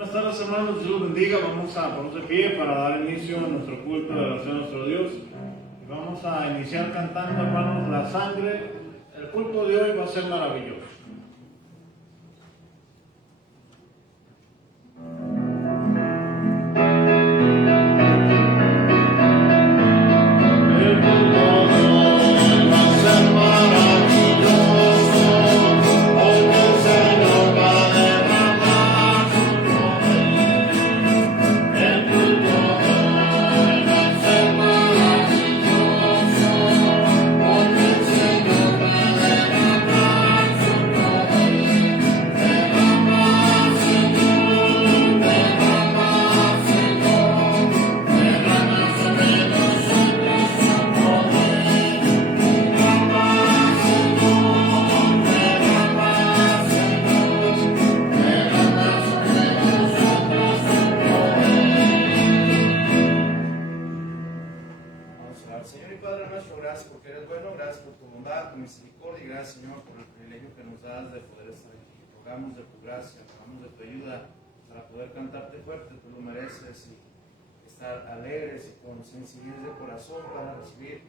Buenas tardes, hermanos. Dios los bendiga. Vamos a ponernos de pie para dar inicio a nuestro culto de oración a nuestro Dios. Vamos a iniciar cantando, hermanos, la sangre. El culto de hoy va a ser maravilloso. Alegres y con sencillez de corazón para recibir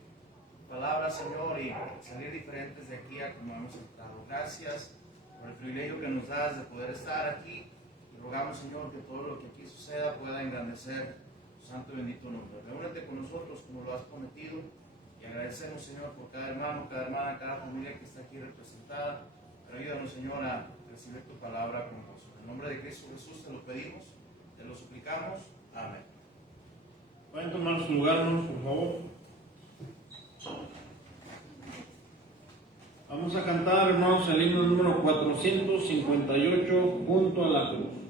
palabras, Señor, y salir diferentes de aquí a como hemos estado. Gracias por el privilegio que nos das de poder estar aquí y rogamos, Señor, que todo lo que aquí suceda pueda engrandecer tu santo y bendito nombre. Reúnete con nosotros como lo has prometido y agradecemos, Señor, por cada hermano, cada hermana, cada familia que está aquí representada. Pero ayúdanos, Señor, a recibir tu palabra con gozo. En el nombre de Cristo Jesús te lo pedimos, te lo suplicamos. Amén. Pueden tomar su lugar, hermanos, por favor. Vamos a cantar, hermanos, el himno número 458, Junto a la Cruz.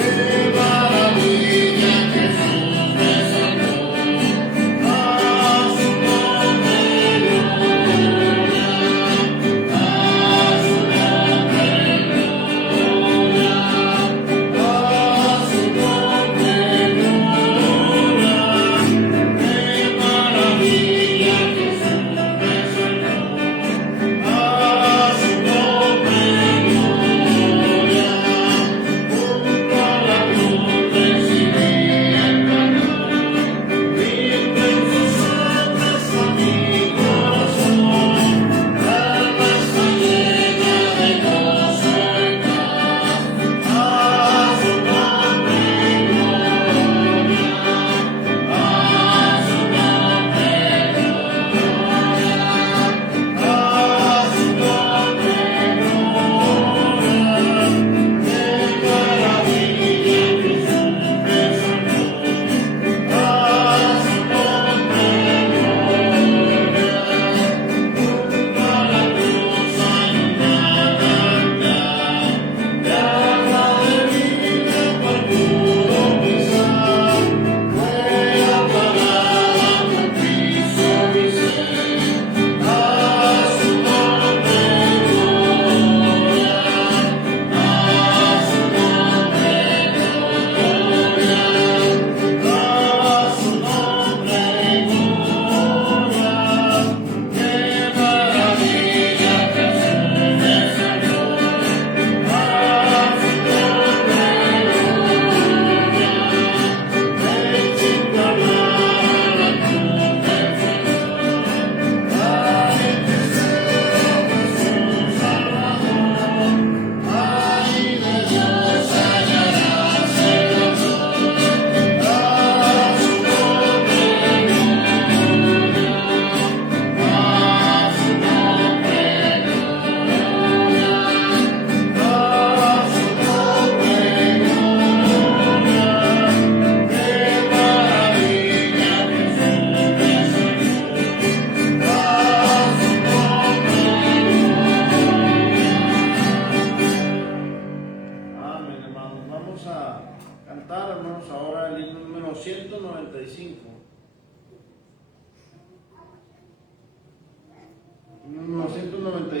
Qué maravilla, Jesús me salvó.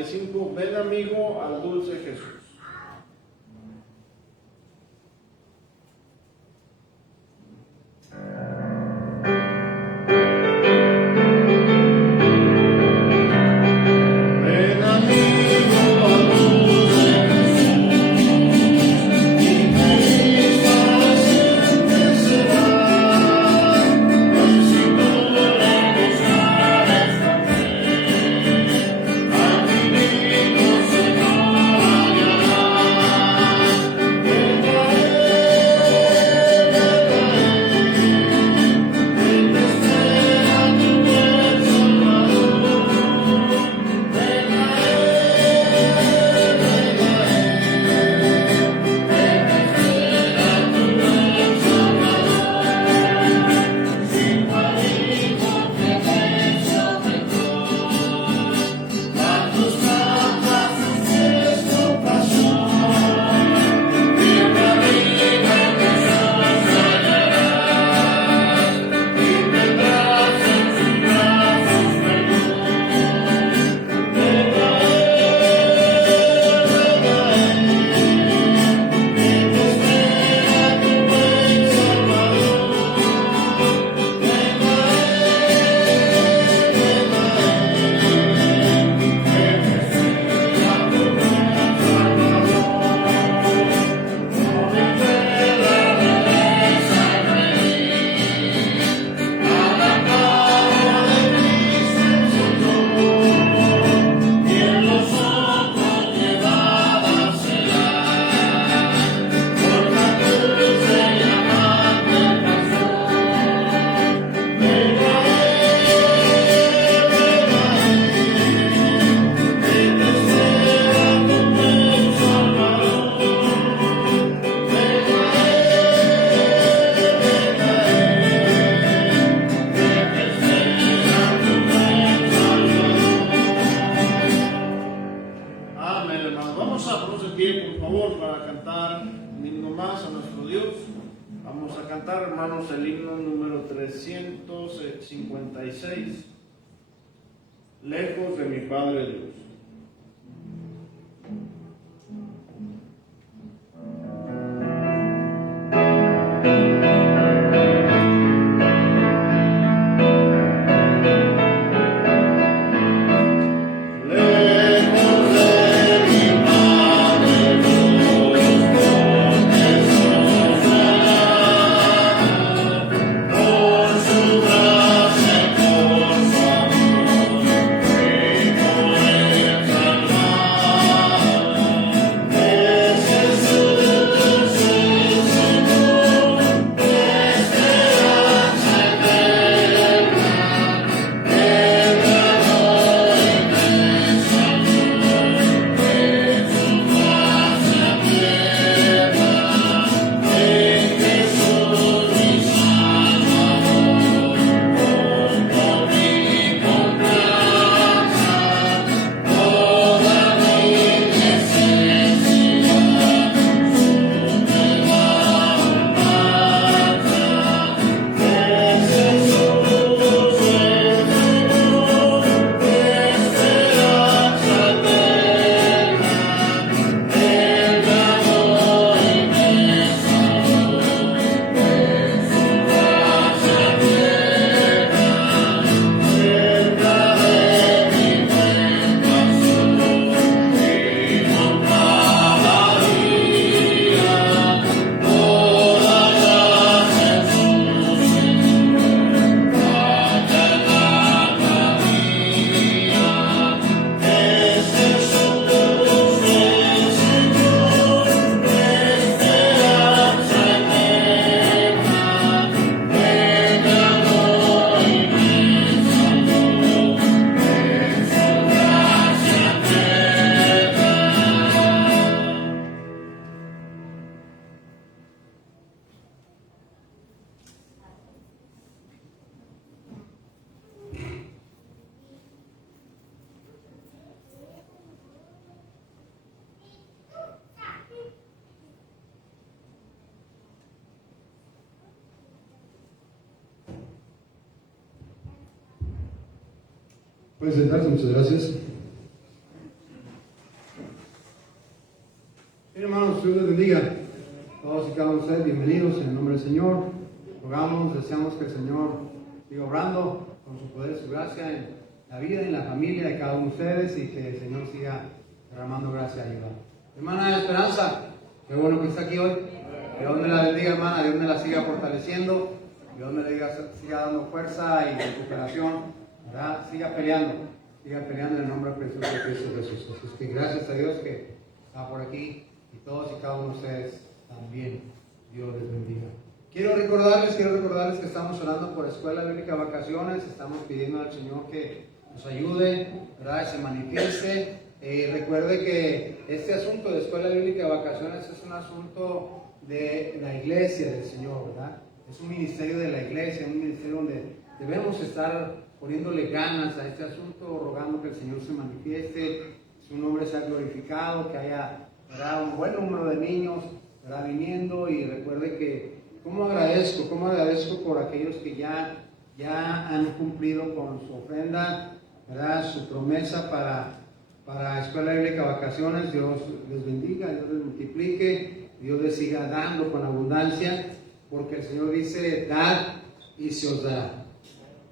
45, ven amigo al dulce Jesús. Ven amigo al dulce Jesús, y feliz para siempre será. Pues si tú le buscares con fe, al divino Señor hallarás. Ven a Él te espera tu buen Salvador. Ven a sin palito que venció pecó, a tus plantas es tu pasión. Ven a Jesús hallarás, y tendrás en sus brazos perdón. Ven a que te espera tu buen Salvador. Ven a Amén, hermanos. Vamos a ponernos de pie, por favor, para cantar un himno más a nuestro Dios. Vamos a cantar, hermanos, el himno número 356. Lejos de mi Padre Dios. Lejos de mi Padre Dios, por su gracia y por su amor, vivo en salvar. Es Jesús el Señor, esperanza eterna, el amor y me salvó. En su gracia plena, en Jesús mi Salvador, pongo mi confianza, toda mi necesidad, su nueva bonanza. Es Jesús el Señor, esperanza eterna, el amor y me salvó. En su gracia plena, cerca de mi buen pastor, vivo cada día, toda gracia en su Señor, vaya el alma mía. Es Jesús el Señor, esperanza eterna, el amor y me salvó. En su gracia plena. Pueden sentarse, muchas gracias. ustedes bienvenidos en el nombre del Señor. Rogamos, deseamos que el Señor siga obrando con su poder, su gracia en la vida y en la familia de cada uno de ustedes y que el Señor siga derramando gracia y ayuda. Hermana Esperanza, qué bueno que está aquí hoy. Dios me la bendiga, hermana. Dios me la siga fortaleciendo. Dios me la siga dando fuerza y recuperación. ¿Verdad? Siga peleando en el nombre precioso de Cristo Jesús. Así es que gracias a Dios que está por aquí y todos y cada uno de ustedes también. Dios les bendiga. Quiero recordarles que estamos orando por Escuela Bíblica Vacaciones. Estamos pidiendo al Señor que nos ayude, ¿verdad? Y se manifieste. Recuerde que este asunto de Escuela Bíblica de Vacaciones es un asunto de la iglesia del Señor, ¿verdad? Es un ministerio de la iglesia, un ministerio donde debemos estar poniéndole ganas a este asunto, rogando que el Señor se manifieste, su nombre sea glorificado, que haya, ¿verdad?, un buen número de niños, ¿verdad?, viniendo. Y recuerde que cómo agradezco por aquellos que ya han cumplido con su ofrenda, ¿verdad?, su promesa para Escuela Bíblica Vacaciones. Dios les bendiga, Dios les multiplique, Dios les siga dando con abundancia, porque el Señor dice: dad y se os dará.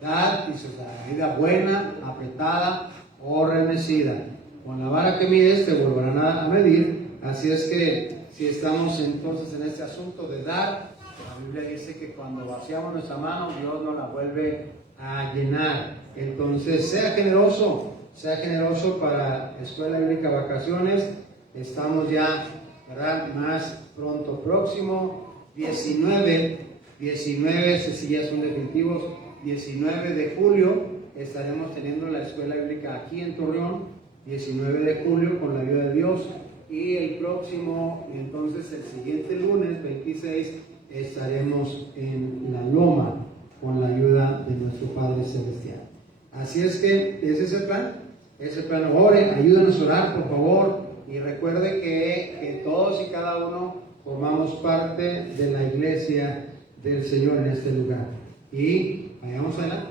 Dad y se os dará. Vida buena, apretada o remecida. Con la vara que mides te volverán a medir. Así es que si estamos entonces en este asunto de dar, la Biblia dice que cuando vaciamos nuestra mano, Dios nos la vuelve a llenar. Entonces, sea generoso para Escuela Bíblica Vacaciones. Estamos ya, ¿verdad?, más pronto, próximo 19, si ya son definitivos, 19 de julio estaremos teniendo la Escuela Bíblica aquí en Torreón, 19 de julio con la ayuda de Dios. Y el próximo, entonces el siguiente lunes 26, estaremos en La Loma con la ayuda de nuestro Padre Celestial. Así es que ese es el plan. Oren, ayúdanos a orar, por favor, y recuerde que todos y cada uno formamos parte de la iglesia del Señor en este lugar. Y vayamos adelante,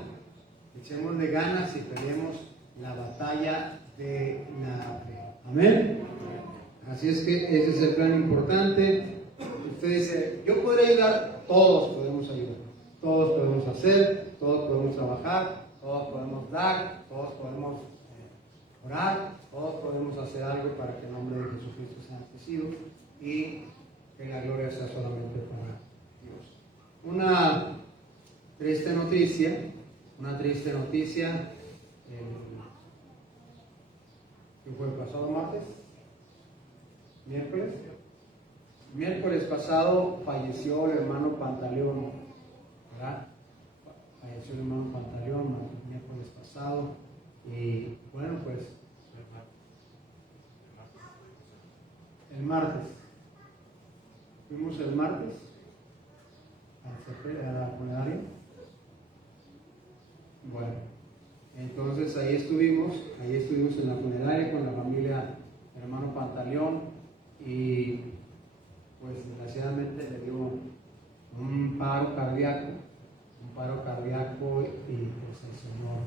echémosle ganas y peleemos la batalla de la fe. Amén. Así es que ese es el plan importante. Usted dice: yo podré ayudar. Todos podemos ayudar, todos podemos hacer, todos podemos trabajar, todos podemos dar, todos podemos orar, todos podemos hacer algo para que el nombre de Jesucristo sea bendecido y que la gloria sea solamente para Dios. Una triste noticia, que fue el pasado martes, miércoles pasado falleció el hermano Pantaleón, ¿verdad? Falleció el hermano Pantaleón el miércoles pasado. Y bueno, pues el martes fuimos el martes a la funeraria. Bueno, entonces ahí estuvimos en la funeraria con la familia del hermano Pantaleón, y pues desgraciadamente le dio un paro cardíaco, y pues el Señor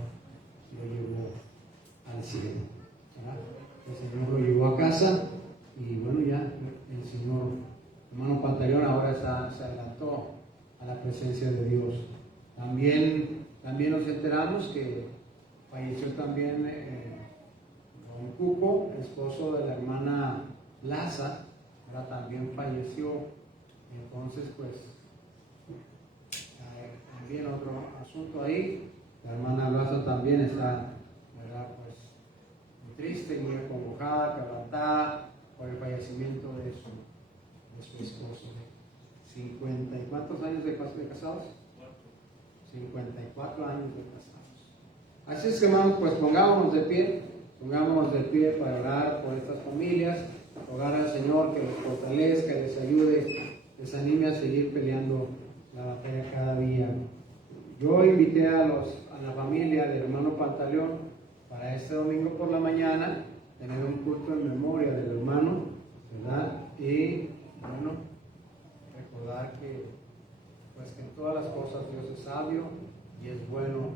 lo llevó al cielo, ¿verdad? El Señor lo llevó a casa, y bueno, ya el Señor, hermano Pantaleón, ahora se adelantó a la presencia de Dios. También nos enteramos que falleció también don Cuco, esposo de la hermana Laza, ahora también falleció. Entonces, pues, también otro asunto ahí. La hermana Laza también está, ¿verdad?, pues, muy triste, muy acongojada, quebrantada por el fallecimiento de su esposo. 50 y cuántos años de casados? 54 años de casados. Así es que, hermanos, pues pongámonos de pie para orar por estas familias, rogar al Señor que los fortalezca, les ayude, les anime a seguir peleando la batalla cada día. Yo invité a la familia del hermano Pantaleón para este domingo por la mañana tener un culto en memoria del hermano, ¿verdad? Y bueno, recordar que pues que en todas las cosas Dios es sabio y es bueno,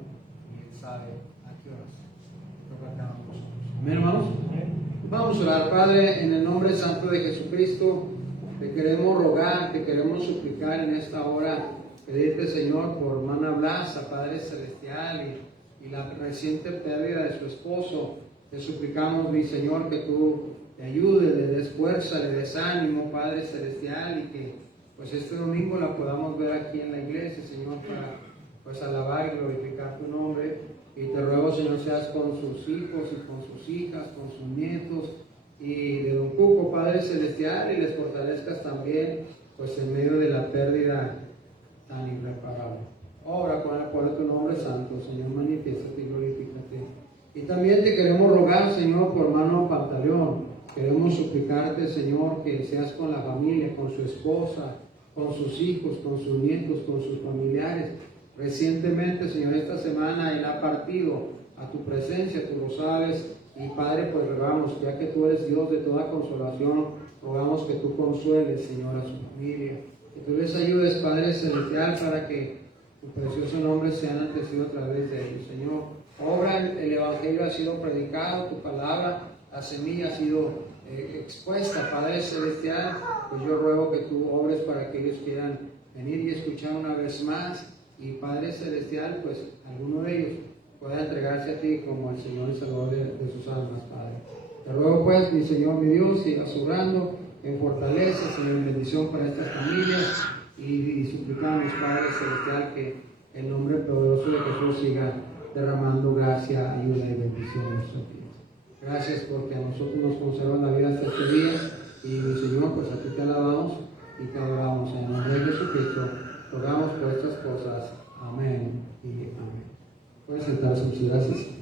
y Él sabe a qué horas toca cada uno de nosotros. Amén, hermanos. Vamos a orar. Padre, en el nombre santo de Jesucristo, Te queremos rogar, te queremos suplicar en esta hora, pedirte, Señor, por hermana Blasa, Padre Celestial, y la reciente pérdida de su esposo. Te suplicamos, mi Señor, que tú te ayudes, le des fuerza, le des ánimo, Padre Celestial, y que pues este domingo la podamos ver aquí en la iglesia, Señor, para pues alabar y glorificar tu nombre. Y te ruego, Señor, seas con sus hijos y con sus hijas, con sus nietos, y de Don Cuco, Padre Celestial, y les fortalezcas también, pues en medio de la pérdida tan irreparable. Obra con el poder de tu nombre santo, Señor, manifiéstate y glorifícate. Y también te queremos rogar, Señor, por hermano Pantaleón. Queremos suplicarte, Señor, que seas con la familia, con su esposa, con sus hijos, con sus nietos, con sus familiares. Recientemente, Señor, esta semana Él ha partido a tu presencia, tú lo sabes. Y Padre, pues rogamos, ya que tú eres Dios de toda consolación, rogamos que tú consueles, Señor, a su familia. Que tú les ayudes, Padre Celestial, para que tu precioso nombre sea enaltecido a través de ellos, Señor. Obra, el Evangelio ha sido predicado, tu palabra, la semilla ha sido expuesta, Padre Celestial. Pues yo ruego que tú obres para que ellos quieran venir y escuchar una vez más. Y Padre Celestial, pues alguno de ellos pueda entregarse a ti como el Señor y Salvador de sus almas, Padre. Te ruego pues, mi Señor, mi Dios, sigas obrando en fortaleza, Señor, en bendición para estas familias, y suplicamos, Padre Celestial, que el nombre poderoso de Jesús siga derramando gracia, ayuda y bendición en nuestras vidas. Gracias porque a nosotros nos conservan la vida hasta este día, y mi Señor, pues a ti te alabamos y te adoramos en el nombre de Jesucristo. Rogamos por estas cosas. Amén y amén. Pueden sentarse, muchas gracias.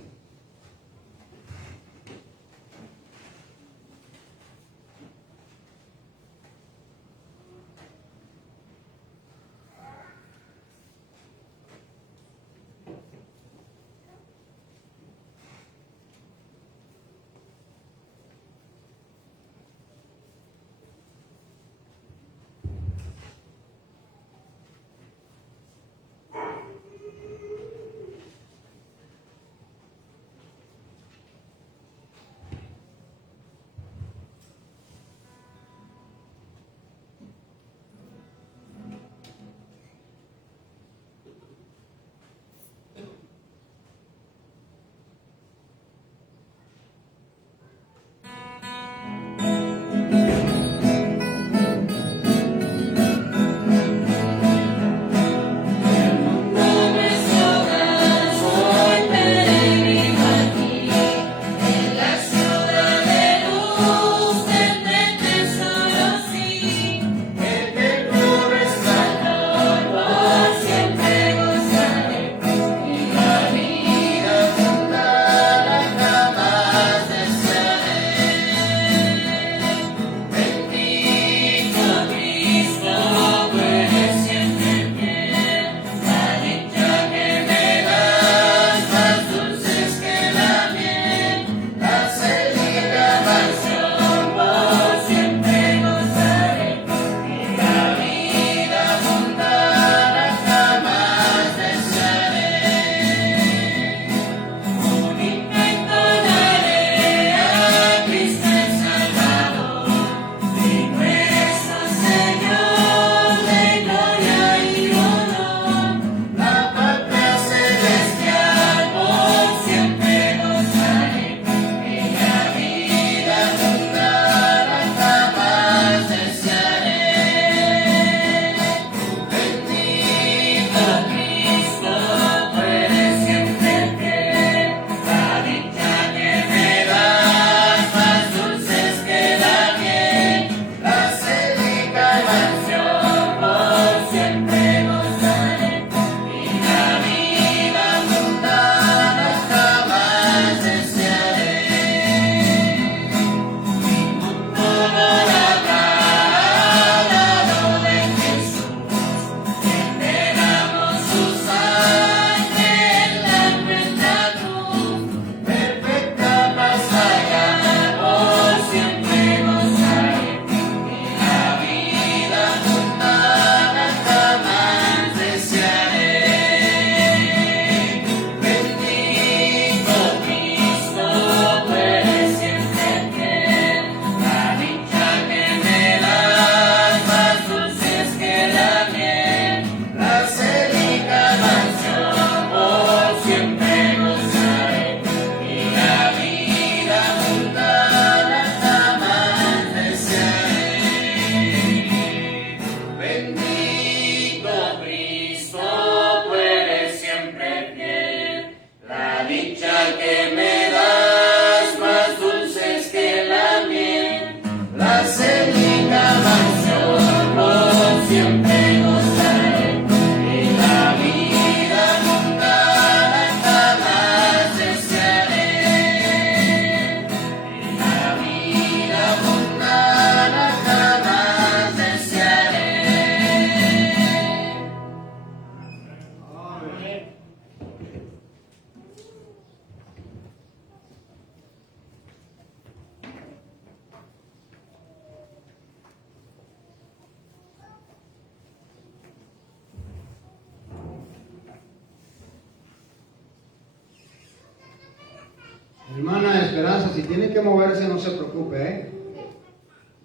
Hermana Esperanza, si tiene que moverse, no se preocupe, ¿eh?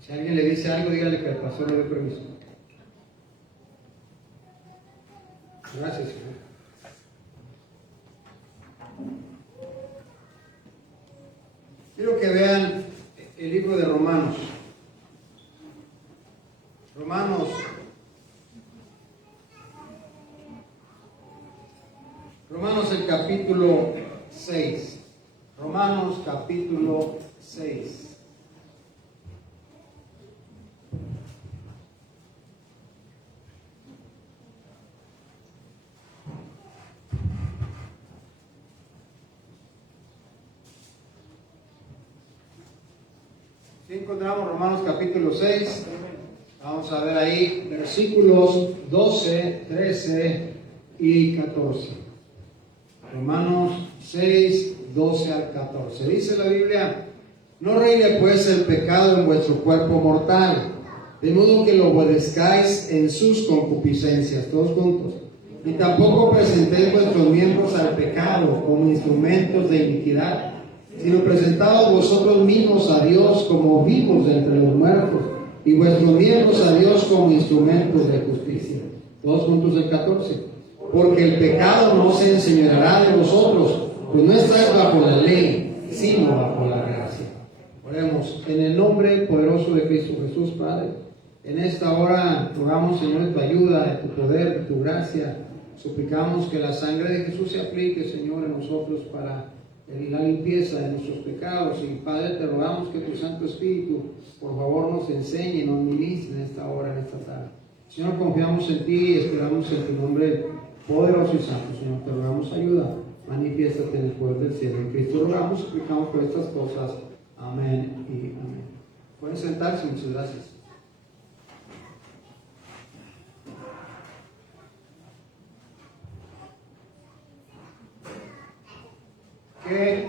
Si alguien le dice algo, dígale que el pastor le dio permiso. Gracias, Señor. Quiero que vean el libro de Romanos. Romanos el capítulo 6. Romanos capítulo 6. Si encontramos Romanos capítulo 6, vamos a ver ahí versículos 12, 13 y 14. Romanos 6, 12 al 14. Dice la Biblia: no reine pues el pecado en vuestro cuerpo mortal, de modo que lo obedezcáis en sus concupiscencias, todos juntos. Y tampoco presentéis vuestros miembros al pecado como instrumentos de iniquidad, sino presentaos vosotros mismos a Dios como vivos de entre los muertos, y vuestros miembros a Dios como instrumentos de justicia. Todos juntos el 14. Porque el pecado no se enseñoreará de vosotros, pues no estáis bajo la ley, sino bajo la gracia. Oremos. En el nombre poderoso de Cristo Jesús, Padre, en esta hora rogamos, Señor, de tu ayuda, de tu poder, de tu gracia. Suplicamos que la sangre de Jesús se aplique, Señor, en nosotros para la limpieza de nuestros pecados. Y Padre, te rogamos que tu Santo Espíritu, por favor, nos enseñe, nos ministre en esta hora, en esta tarde. Señor, confiamos en ti y esperamos en tu nombre poderoso y santo. Señor, te rogamos ayuda. Manifiéstate en el poder del cielo. En Cristo rogamos, suplicamos por estas cosas. Amén y amén. Pueden sentarse, muchas gracias. Qué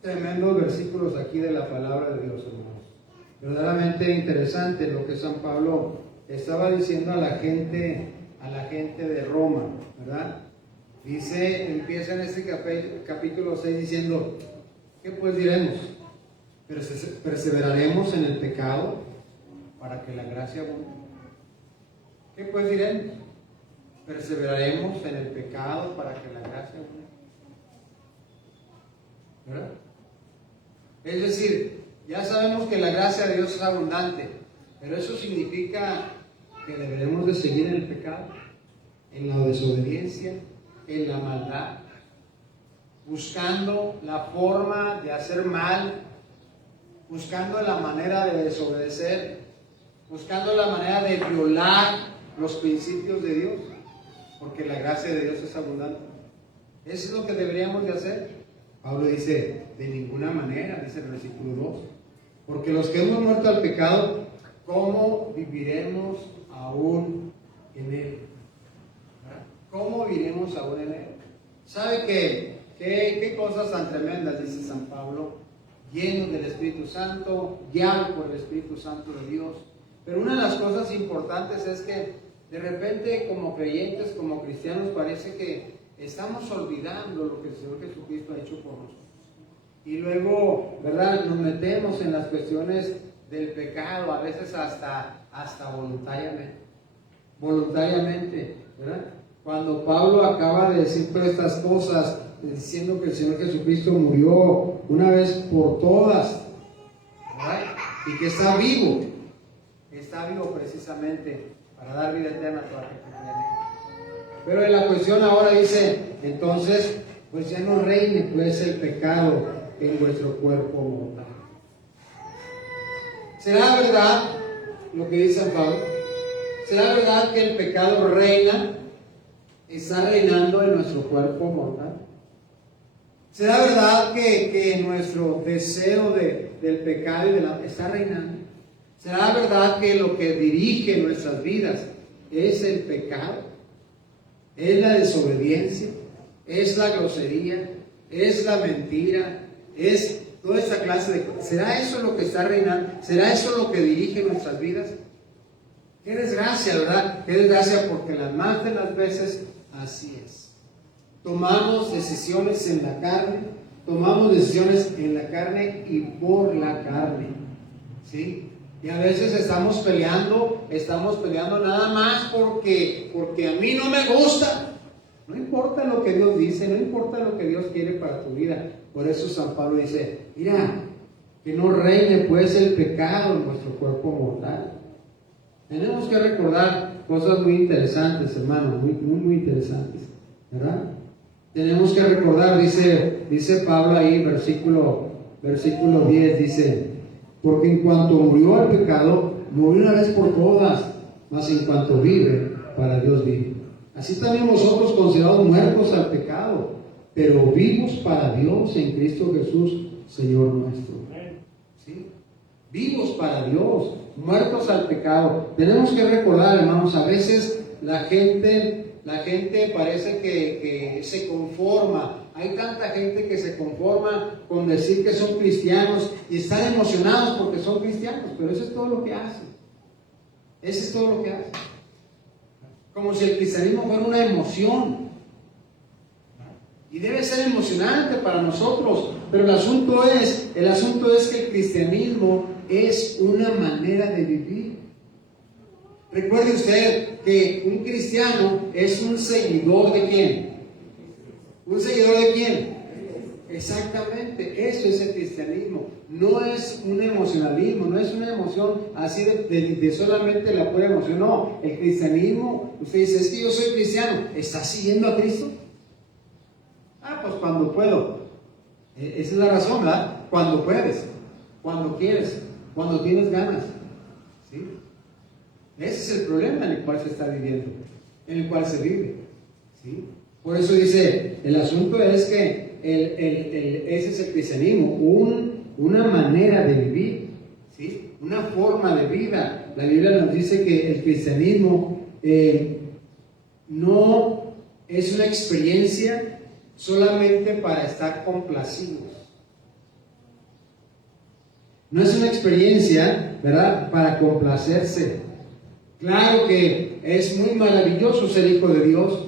tremendos versículos aquí de la palabra de Dios, hermanos. Verdaderamente interesante lo que San Pablo estaba diciendo a la gente de Roma, ¿verdad? Dice, empieza en este capítulo 6 diciendo: ¿qué pues diremos? ¿Perseveraremos en el pecado para que la gracia abunde? ¿Qué pues diremos? ¿Perseveraremos en el pecado para que la gracia abunde? ¿Verdad? Es decir, ya sabemos que la gracia de Dios es abundante, pero eso significa que deberemos de seguir en el pecado, en la desobediencia, en la maldad, buscando la forma de hacer mal, buscando la manera de desobedecer, buscando la manera de violar los principios de Dios, porque la gracia de Dios es abundante. Eso es lo que deberíamos de hacer. Pablo dice, de ninguna manera, dice el versículo 2, porque los que hemos muerto al pecado, ¿cómo viviremos aún en él? ¿Cómo viviremos aún en él? ¿Sabe qué cosas tan tremendas dice San Pablo? Llenos del Espíritu Santo, guiados por el Espíritu Santo de Dios. Pero una de las cosas importantes es que de repente, como creyentes, como cristianos, parece que estamos olvidando lo que el Señor Jesucristo ha hecho por nosotros. Y luego, ¿verdad?, nos metemos en las cuestiones del pecado, a veces hasta voluntariamente, ¿verdad? Cuando Pablo acaba de decir todas estas cosas, diciendo que el Señor Jesucristo murió una vez por todas, ¿verdad?, y que está vivo precisamente para dar vida eterna a toda aquel que cree en él. Pero en la cuestión ahora dice, entonces, pues ya no reine pues el pecado en vuestro cuerpo mortal. ¿Será verdad lo que dice San Pablo? ¿Será verdad que el pecado está reinando en nuestro cuerpo mortal? ¿Será verdad que nuestro deseo del pecado está reinando? ¿Será verdad que lo que dirige nuestras vidas es el pecado? ¿Es la desobediencia? ¿Es la grosería? ¿Es la mentira? ¿Es toda esta clase de cosas? ¿Será eso lo que está reinando? ¿Será eso lo que dirige nuestras vidas? Qué desgracia, ¿verdad? Qué desgracia, porque las más de las veces así es. Tomamos decisiones en la carne, tomamos decisiones en la carne y por la carne, ¿sí? Y a veces estamos peleando nada más porque a mí no me gusta. No importa lo que Dios dice, no importa lo que Dios quiere para tu vida. Por eso San Pablo dice, mira, que no reine pues el pecado en nuestro cuerpo mortal. Tenemos que recordar cosas muy interesantes, hermanos, muy interesantes, ¿verdad? Tenemos que recordar, dice Pablo ahí, versículo 10, dice, porque en cuanto murió el pecado, murió una vez por todas, mas en cuanto vive, para Dios vive. Así también vosotros considerados muertos al pecado, pero vivos para Dios en Cristo Jesús, Señor nuestro. ¿Sí? Vivos para Dios, muertos al pecado. Tenemos que recordar, hermanos, a veces la gente parece que se conforma. Hay tanta gente que se conforma con decir que son cristianos y están emocionados porque son cristianos, pero eso es todo lo que hacen. Eso es todo lo que hacen. Como si el cristianismo fuera una emoción. Y debe ser emocionante para nosotros, pero el asunto es que el cristianismo es una manera de vivir. Recuerde usted que un cristiano es un seguidor de ¿quién? ¿Un seguidor de quién? Exactamente, eso es el cristianismo. No es un emocionalismo, no es una emoción así de solamente la pura emoción. No, el cristianismo, usted dice, es que yo soy cristiano. ¿Estás siguiendo a Cristo? Pues cuando puedo. Esa es la razón, ¿verdad? Cuando puedes, cuando quieres, cuando tienes ganas. ¿Sí? Ese es el problema en el cual se está viviendo, en el cual se vive. ¿Sí? Por eso dice, el asunto es que ese es el cristianismo, una manera de vivir, ¿sí? Una forma de vida. La Biblia nos dice que el cristianismo no es una experiencia solamente para estar complacidos. No es una experiencia, ¿verdad?, para complacerse. Claro que es muy maravilloso ser hijo de Dios,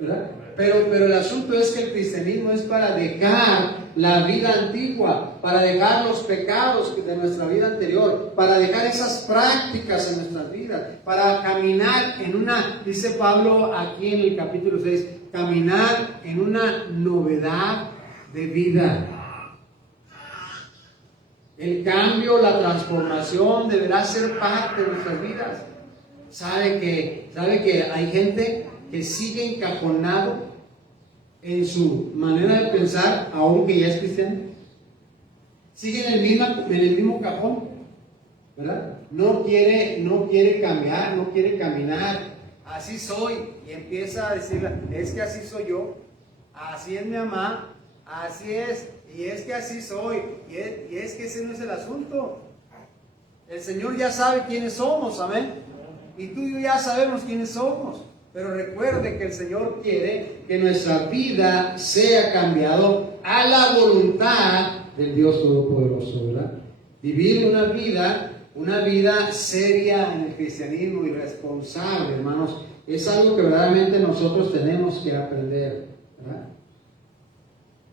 ¿verdad? Pero el asunto es que el cristianismo es para dejar la vida antigua, para dejar los pecados de nuestra vida anterior, para dejar esas prácticas en nuestras vidas, para caminar en una, dice Pablo aquí en el capítulo 6, caminar en una novedad de vida. El cambio, la transformación deberá ser parte de nuestras vidas. ¿Sabe que hay gente que sigue encajonado en su manera de pensar, aunque ya es cristiano? Sigue en el mismo cajón, ¿verdad? No quiere cambiar, no quiere caminar. Así soy, y empieza a decirle, es que así soy yo, así es mi mamá, así es, y es que así soy, y es que ese no es el asunto. El Señor ya sabe quiénes somos, amén. Y tú y yo ya sabemos quiénes somos. Pero recuerde que el Señor quiere que nuestra vida sea cambiado a la voluntad del Dios Todopoderoso, ¿verdad? Vivir una vida seria en el cristianismo y responsable, hermanos, es algo que verdaderamente nosotros tenemos que aprender, ¿verdad?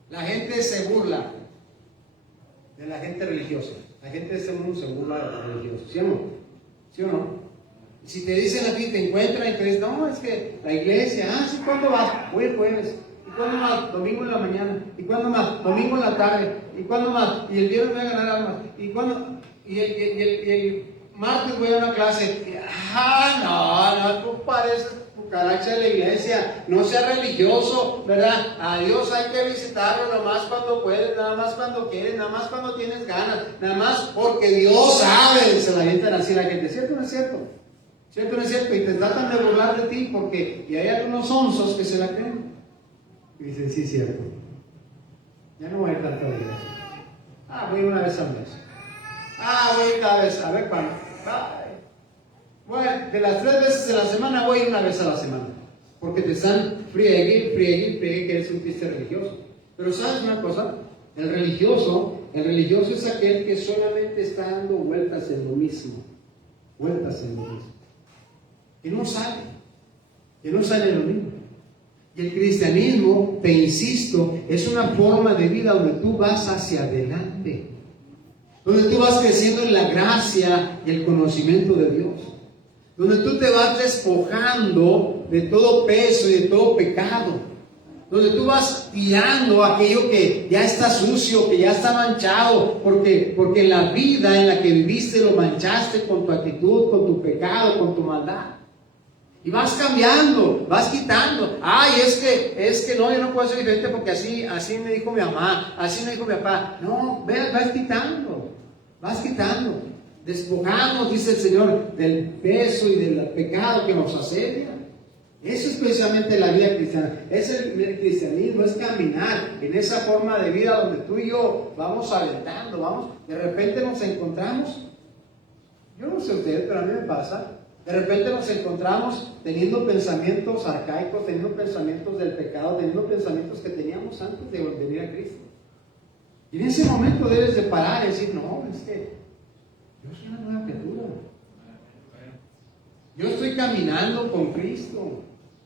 La gente se burla de la gente religiosa. La gente de este mundo se burla de los religiosos, ¿sí o no? ¿Sí o no? Si te dicen a ti, te encuentran y te dicen, no, es que la iglesia, sí, ¿cuándo vas? Voy el jueves. ¿Y cuándo más? Domingo en la mañana. ¿Y cuándo más? Domingo en la tarde. ¿Y cuándo más? Y el viernes voy a ganar almas. ¿Y cuándo? Y el martes voy a una clase. No, tú pareces cucaracha de la iglesia. No seas religioso, ¿verdad? A Dios hay que visitarlo nomás cuando puedes, nada más cuando quieres, nada más cuando tienes ganas, nada más porque Dios sabe. Se la avientan así la gente. ¿Cierto o no es cierto? ¿Cierto o no es cierto? Y te tratan de burlar de ti y hay algunos onzos que se la creen. Y dicen, sí, cierto. Ya no voy a ir tanto a la iglesia. Voy una vez al mes. Voy cada vez. A ver, ¿cuándo? Bueno, de las 3 veces de la semana voy una vez a la semana. Porque te están friegue que eres un cristiano religioso. Pero ¿sabes una cosa? El religioso es aquel que solamente está dando vueltas en lo mismo. Que no sale de lo mismo. Y el cristianismo, te insisto, es una forma de vida donde tú vas hacia adelante, donde tú vas creciendo en la gracia y el conocimiento de Dios, donde tú te vas despojando de todo peso y de todo pecado, donde tú vas tirando aquello que ya está sucio, que ya está manchado, porque en la vida en la que viviste lo manchaste con tu actitud, con tu pecado, con tu maldad. Y vas cambiando, vas quitando. Ay, es que no, yo no puedo ser diferente porque así me dijo mi mamá, así me dijo mi papá. No, vas quitando, despojamos, dice el Señor, del peso y del pecado que nos asedia. Eso es precisamente la vida cristiana. El cristianismo es caminar en esa forma de vida donde tú y yo vamos alentando, de repente nos encontramos. Yo no sé ustedes, pero a mí me pasa. De repente nos encontramos teniendo pensamientos arcaicos, teniendo pensamientos del pecado, teniendo pensamientos que teníamos antes de venir a Cristo. Y en ese momento debes de parar y decir, no, es que yo soy una nueva criatura. Yo estoy caminando con Cristo,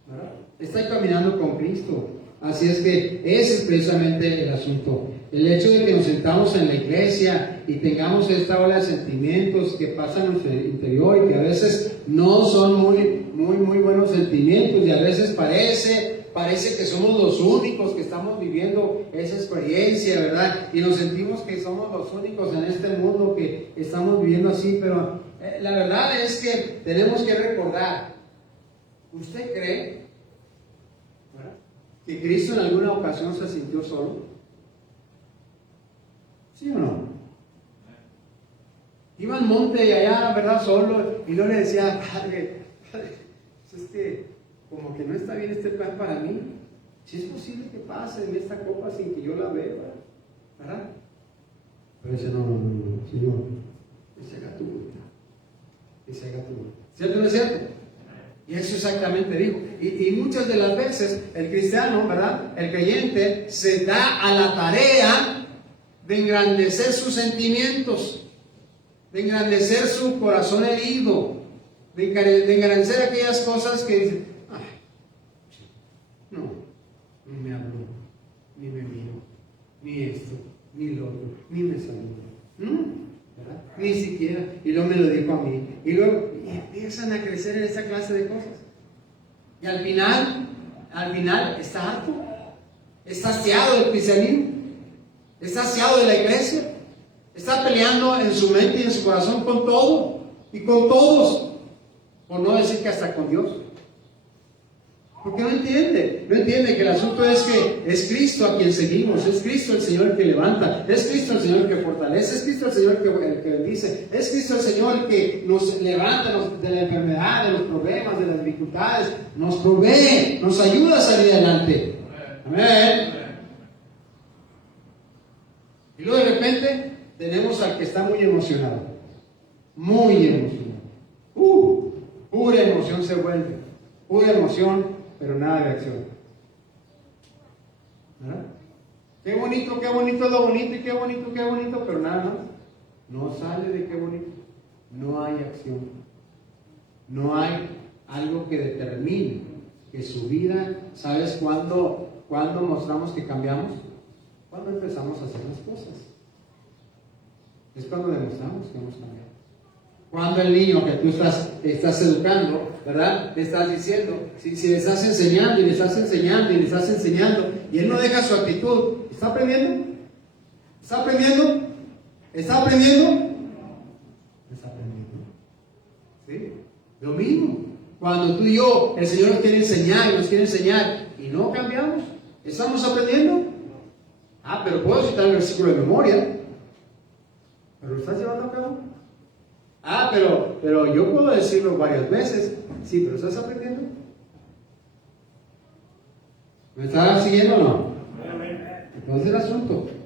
¿verdad? Estoy caminando con Cristo. Así es que ese es precisamente el asunto. El hecho de que nos sentamos en la iglesia y tengamos esta ola de sentimientos que pasan en nuestro interior y que a veces no son muy buenos sentimientos y a veces parece que somos los únicos que estamos viviendo esa experiencia, ¿verdad? Y nos sentimos que somos los únicos en este mundo que estamos viviendo así, pero la verdad es que tenemos que recordar, ¿usted cree, ¿verdad?, que Cristo en alguna ocasión se sintió solo? ¿Sí o no? Iba al monte y allá, ¿verdad?, solo, y no le decía, Padre, es que como que no está bien este plan para mí. Si es posible que pase en esta copa sin que yo la beba, ¿verdad? Pero dice, no, Señor, que se haga tu voluntad, que se haga tu voluntad. ¿Cierto o no es cierto? Y eso exactamente dijo. Y muchas de las veces el cristiano, ¿verdad?, el creyente, se da a la tarea de engrandecer sus sentimientos, de engrandecer su corazón herido, de engrandecer aquellas cosas que dicen, ay, no, ni me habló, ni me miró, ni esto, ni lo otro, ni me saludó, ¿verdad? Ni siquiera, y luego me lo dijo a mí, y luego empiezan a crecer en esa clase de cosas, y al final está harto, está hastiado del cristianismo, está hastiado de la iglesia, está peleando en su mente y en su corazón con todo y con todos, por no decir que hasta con Dios. Porque no entiende que el asunto es que es Cristo a quien seguimos, es Cristo el Señor el que levanta, es Cristo el Señor el que fortalece, es Cristo el Señor el que bendice, es Cristo el Señor el que nos levanta de la enfermedad, de los problemas, de las dificultades, nos provee, nos ayuda a salir adelante. Amén. Y luego de repente tenemos al que está muy emocionado, pura emoción se vuelve, pura emoción, pero nada de acción. ¿Verdad? Qué bonito es lo bonito, y qué bonito, pero nada más. No sale de qué bonito. No hay acción. No hay algo que determine que su vida, ¿sabes cuándo mostramos que cambiamos? Cuando empezamos a hacer las cosas. Es cuando demostramos que hemos cambiado. Cuando el niño que tú estás educando, ¿verdad?, le estás diciendo, si le estás enseñando y le estás enseñando y le estás enseñando, y él no deja su actitud, ¿está aprendiendo? ¿Está aprendiendo? ¿Está aprendiendo? ¿Está aprendiendo? ¿Sí? Lo mismo. Cuando tú y yo, el Señor nos quiere enseñar y no cambiamos, ¿estamos aprendiendo? Pero puedo citar el versículo de memoria, ¿pero lo estás llevando a cabo? Pero yo puedo decirlo varias veces. Sí, pero ¿estás aprendiendo? ¿Me estás siguiendo o no? Entonces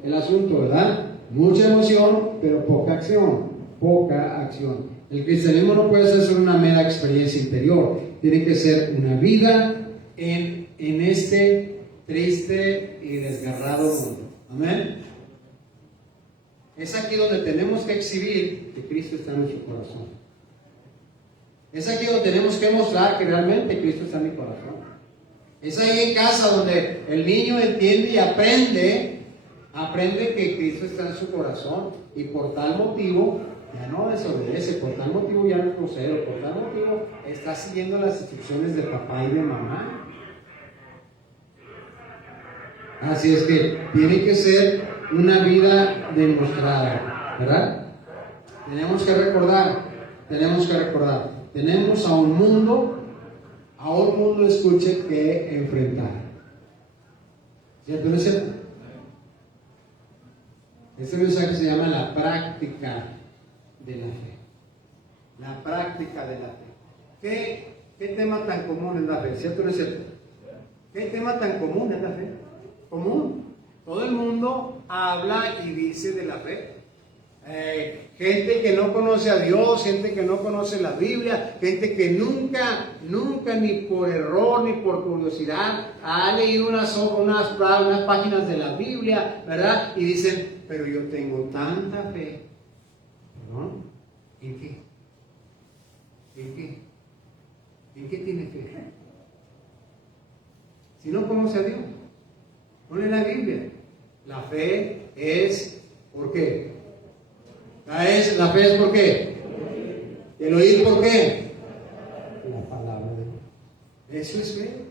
el asunto, ¿verdad? Mucha emoción, pero poca acción. El cristianismo no puede ser solo una mera experiencia interior, tiene que ser una vida en este triste y desgarrado mundo. Amén. Es aquí donde tenemos que exhibir que Cristo está en nuestro corazón. Es aquí donde tenemos que mostrar que realmente Cristo está en mi corazón. Es ahí en casa donde el niño entiende y aprende que Cristo está en su corazón y por tal motivo ya no desobedece, por tal motivo ya no es grosero, por tal motivo está siguiendo las instrucciones de papá y de mamá. Así es que tiene que ser una vida demostrada, ¿verdad? Tenemos que recordar, tenemos a un mundo, escuche, que enfrentar. ¿Cierto? ¿No es cierto? Este mensaje se llama la práctica de la fe. La práctica de la fe. ¿Qué tema tan común es la fe? ¿Cierto o no es cierto? ¿Qué tema tan común es la fe? Común. Todo el mundo habla y dice de la fe. Gente que no conoce a Dios, gente que no conoce la Biblia, gente que nunca, ni por error ni por curiosidad ha leído unas páginas de la Biblia, ¿verdad? Y dicen, pero yo tengo tanta fe. ¿Perdón? ¿En qué? ¿En qué? ¿En qué tiene fe? Si no conoce a Dios, pone la Biblia. La fe es, ¿por qué? La fe es ¿por qué? El oír ¿por qué? La palabra de Dios. Eso es fe.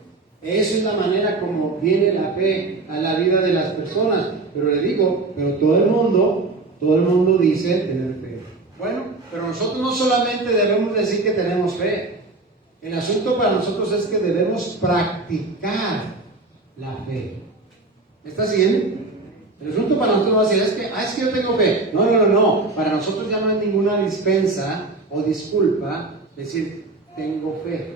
Eso es la manera como viene la fe a la vida de las personas. Pero le digo, todo el mundo dice tener fe. Bueno, pero nosotros no solamente debemos decir que tenemos fe. El asunto para nosotros es que debemos practicar la fe. ¿Me está siguiendo? El asunto para nosotros va a decir, es que yo tengo fe. No. Para nosotros ya no hay ninguna dispensa o disculpa decir, tengo fe.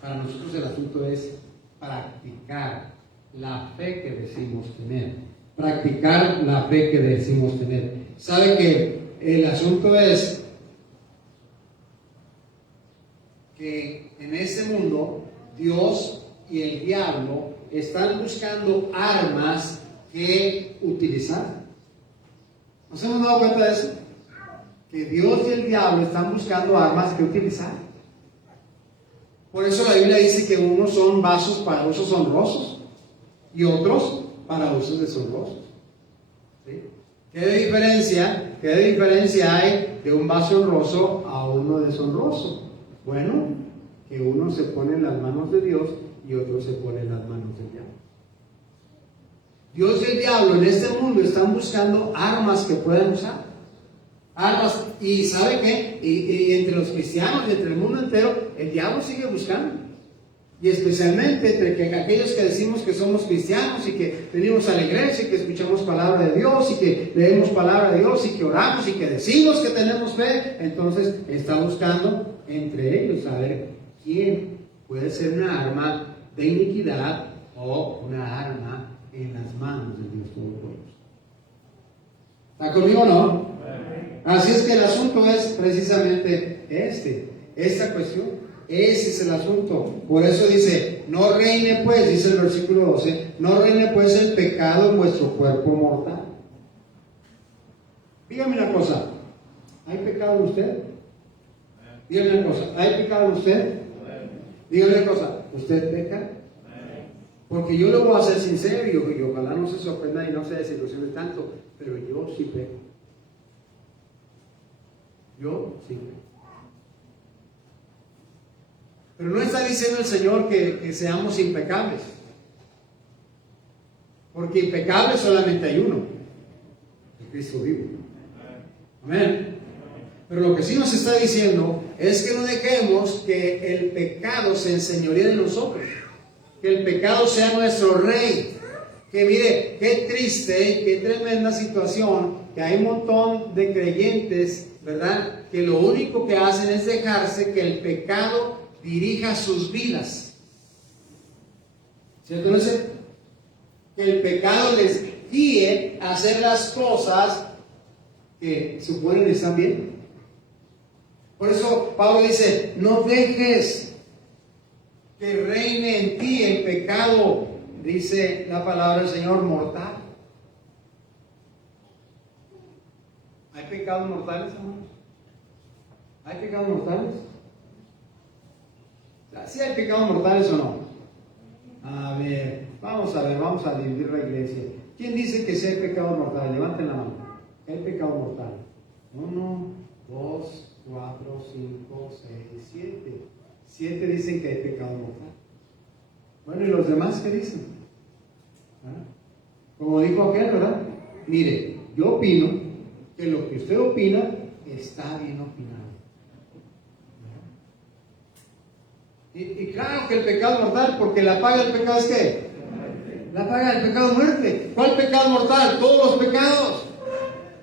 Para nosotros el asunto es practicar la fe que decimos tener. Practicar la fe que decimos tener. ¿Sabe que el asunto es que en este mundo Dios y el diablo están buscando armas que utilizar? ¿Nos hemos dado cuenta de eso? Que Dios y el diablo están buscando armas que utilizar. Por eso la Biblia dice que unos son vasos para usos honrosos y otros para usos deshonrosos. ¿Sí? ¿Qué diferencia hay de un vaso honroso a uno deshonroso? Bueno, que uno se pone en las manos de Dios y otro se pone en las manos del diablo. Dios y el diablo en este mundo están buscando armas que puedan usar. Armas, y ¿sabe qué? Y entre los cristianos y entre el mundo entero, el diablo sigue buscando. Y especialmente entre aquellos que decimos que somos cristianos y que venimos a la iglesia y que escuchamos palabra de Dios y que leemos palabra de Dios y que oramos y que decimos que tenemos fe, entonces está buscando entre ellos saber quién puede ser una arma de iniquidad o una arma en las manos de Dios Todopoderoso. ¿Está conmigo o no? Así es que el asunto es precisamente esta cuestión. Ese es el asunto. Por eso dice, no reine pues, dice el versículo 12, no reine pues el pecado en vuestro cuerpo mortal. Dígame una cosa, ¿hay pecado en usted? Dígame una cosa, ¿hay pecado en usted? Dígame una cosa, ¿usted peca? Porque yo le voy a ser sincero y ojalá no se sorprenda y no se desilusione tanto, pero yo sí peco. Yo sí peco. Pero no está diciendo el Señor que seamos impecables. Porque impecable solamente hay uno, el Cristo vivo. Amén. Pero lo que sí nos está diciendo es que no dejemos que el pecado se enseñoree de nosotros. Que el pecado sea nuestro rey. Que mire, qué triste, qué tremenda situación, que hay un montón de creyentes, ¿verdad? Que lo único que hacen es dejarse que el pecado dirija sus vidas. ¿Cierto? No sé, que el pecado les guíe a hacer las cosas que suponen están bien. Por eso Pablo dice, no dejes que reine en ti el pecado, dice la palabra del Señor, mortal. ¿Hay pecados mortales, hermanos? ¿Hay pecados mortales? ¿Sí hay pecados mortales o no? A ver, vamos a dividir la iglesia. ¿Quién dice que sí hay pecado mortal? Levanten la mano. Hay pecado mortal. 1, 2, 4, 5, 6, 7. 7 dicen que hay pecado mortal. Bueno, ¿y los demás qué dicen? ¿Ah? Como dijo aquel, ¿verdad? Mire, yo opino que lo que usted opina está bien opinado. Y claro que el pecado mortal, porque la paga del pecado es ¿qué? La paga del pecado es muerte. ¿Cuál pecado mortal? Todos los pecados.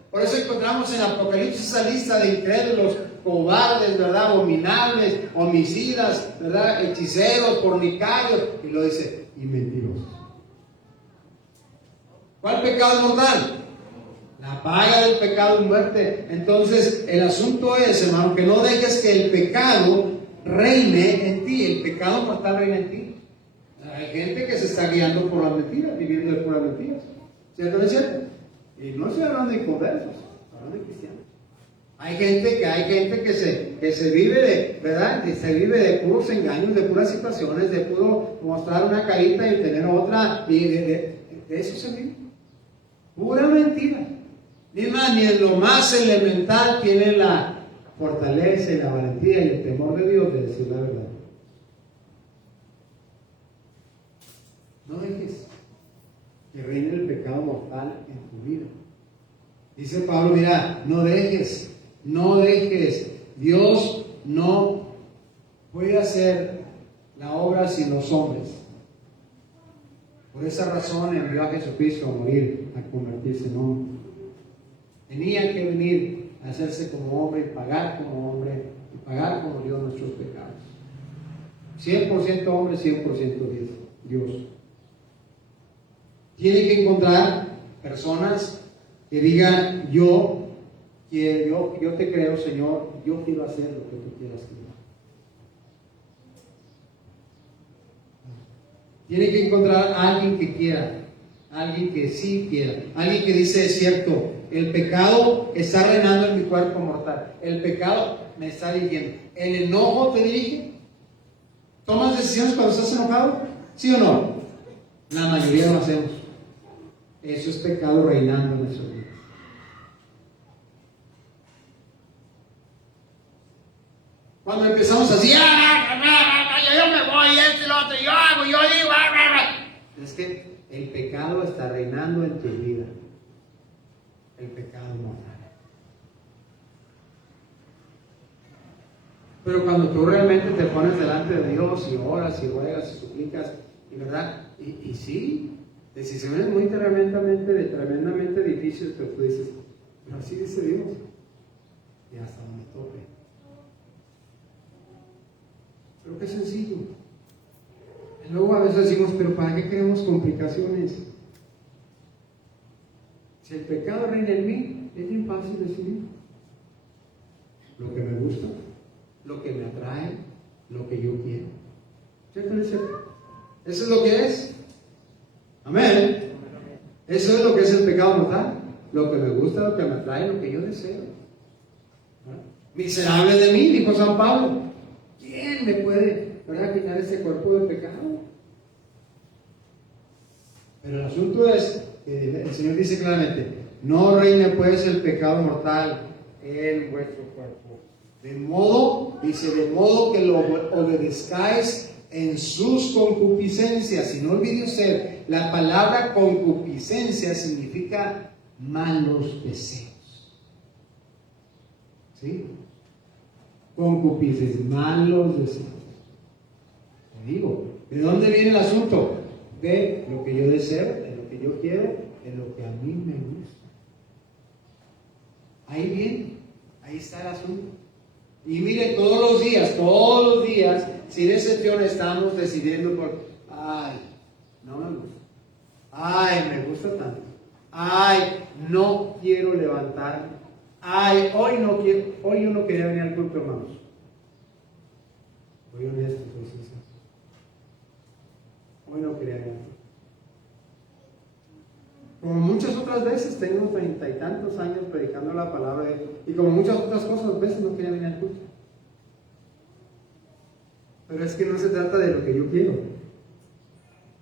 Por eso encontramos en Apocalipsis esa lista de incrédulos, cobardes, ¿verdad? Abominables, homicidas, ¿verdad? Hechiceros, fornicarios, y lo dice, y mentirosos. ¿Cuál pecado es mortal? La paga del pecado es muerte. Entonces, el asunto es, hermano, que no dejes que el pecado reine en ti. El pecado mortal reina en ti. Hay gente que se está guiando por las mentiras, viviendo de puras mentiras. ¿Cierto o no es cierto? Y no estoy hablando de conversos, estoy hablando de cristianos. Hay gente que se vive de, ¿verdad? Que se vive de puros engaños, de puras situaciones, de puro mostrar una carita y tener otra, y de eso se vive. Pura mentira. Ni más, ni en lo más elemental tiene la fortaleza y la valentía y el temor de Dios de decir la verdad. No dejes que reine el pecado mortal en tu vida. Dice Pablo, mira, no dejes. Dios no puede hacer la obra sin los hombres. Por esa razón envió a Jesucristo a morir, a convertirse en hombre. Tenía que venir a hacerse como hombre y pagar como Dios nuestros pecados. 100% hombre, 100% Dios. Tiene que encontrar personas que digan, yo te creo, Señor, yo quiero hacer lo que tú quieras que yo haga. Tiene que encontrar a alguien que quiera, alguien que sí quiera, alguien que dice, es cierto, el pecado está reinando en mi cuerpo mortal, el pecado me está dirigiendo, el enojo te dirige. ¿Tomas decisiones cuando estás enojado? ¿Sí o no? La mayoría lo hacemos. Eso es pecado reinando en nuestras vidas. Cuando empezamos así, yo me voy, esto y lo otro, yo hago, yo digo, es que el pecado está reinando en tu vida. El pecado mortal. Pero cuando tú realmente te pones delante de Dios y oras y ruegas y suplicas, y verdad, y sí, decisiones muy tremendamente difíciles, pero tú dices, pero así dice Dios, y hasta donde tope. Pero qué sencillo. Y luego a veces decimos, pero ¿para qué queremos complicaciones? Si el pecado reina en mí, es bien fácil decidir. Lo que me gusta, lo que me atrae, lo que yo quiero. ¿Cierto? Eso es lo que es. Amén. Eso es lo que es el pecado mortal. Lo que me gusta, lo que me atrae, lo que yo deseo. Miserable de mí, dijo San Pablo. ¿Quién me puede quitar ese cuerpo de pecado? Pero el asunto es que el Señor dice claramente, no reine pues el pecado mortal en vuestro cuerpo. De modo que lo obedezcáis en sus concupiscencias. Y no olvide usted, la palabra concupiscencia significa malos deseos. ¿Sí? Concupiscencia, malos deseos. Te digo, ¿de dónde viene el asunto? De lo que yo deseo, de lo que yo quiero, de lo que a mí me gusta. Ahí viene, ahí está el asunto. Y mire, todos los días, sin excepción, estamos decidiendo por, ay, no me gusta, ay, me gusta tanto, ay, no quiero levantarme, ay, hoy yo no quería venir al culto, hermanos. Soy honesto, soy sincero. Hoy no quería venir. Como muchas otras veces, tengo 30 y tantos años predicando la palabra de Dios, y como muchas otras cosas, veces no quería venir al culto. Pero es que no se trata de lo que yo quiero,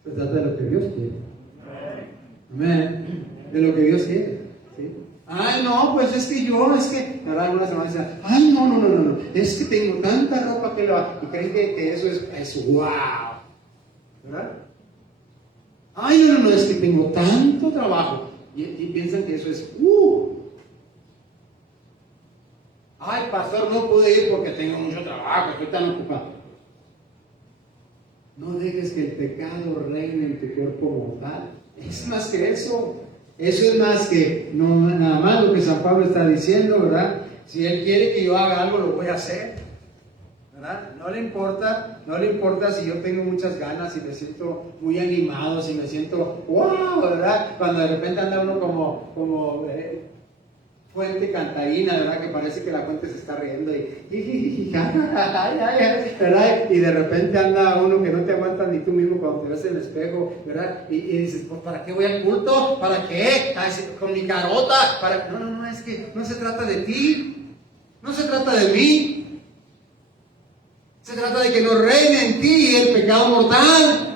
Se trata de lo que Dios quiere. Amén. De lo que Dios quiere. ¿Sí? Ay, no, pues es que, ¿verdad? Algunas hermanas dicen, ay, no, es que tengo tanta ropa que lavar. Y creen que eso es wow. ¿Verdad? Ay, no, es que tengo tanto trabajo. Y piensan que eso es, Ay, pastor, no pude ir porque tengo mucho trabajo, estoy tan ocupado. No dejes que el pecado reine en tu cuerpo mortal. Es más que eso. Eso es más que nada más lo que San Pablo está diciendo, ¿verdad? Si Él quiere que yo haga algo, lo voy a hacer, ¿verdad? No le importa si yo tengo muchas ganas, si me siento muy animado, si me siento wow, ¿verdad? Cuando de repente anda uno como fuente cantarina, ¿verdad? Que parece que la fuente se está riendo ¿verdad? Y de repente anda uno que no te aguanta ni tú mismo cuando te ves en el espejo, ¿verdad? Y dices, pues, ¿para qué voy al culto? ¿Para qué? Con mi carota. No, es que no se trata de ti, no se trata de mí. Se trata de que no reine en ti el pecado mortal.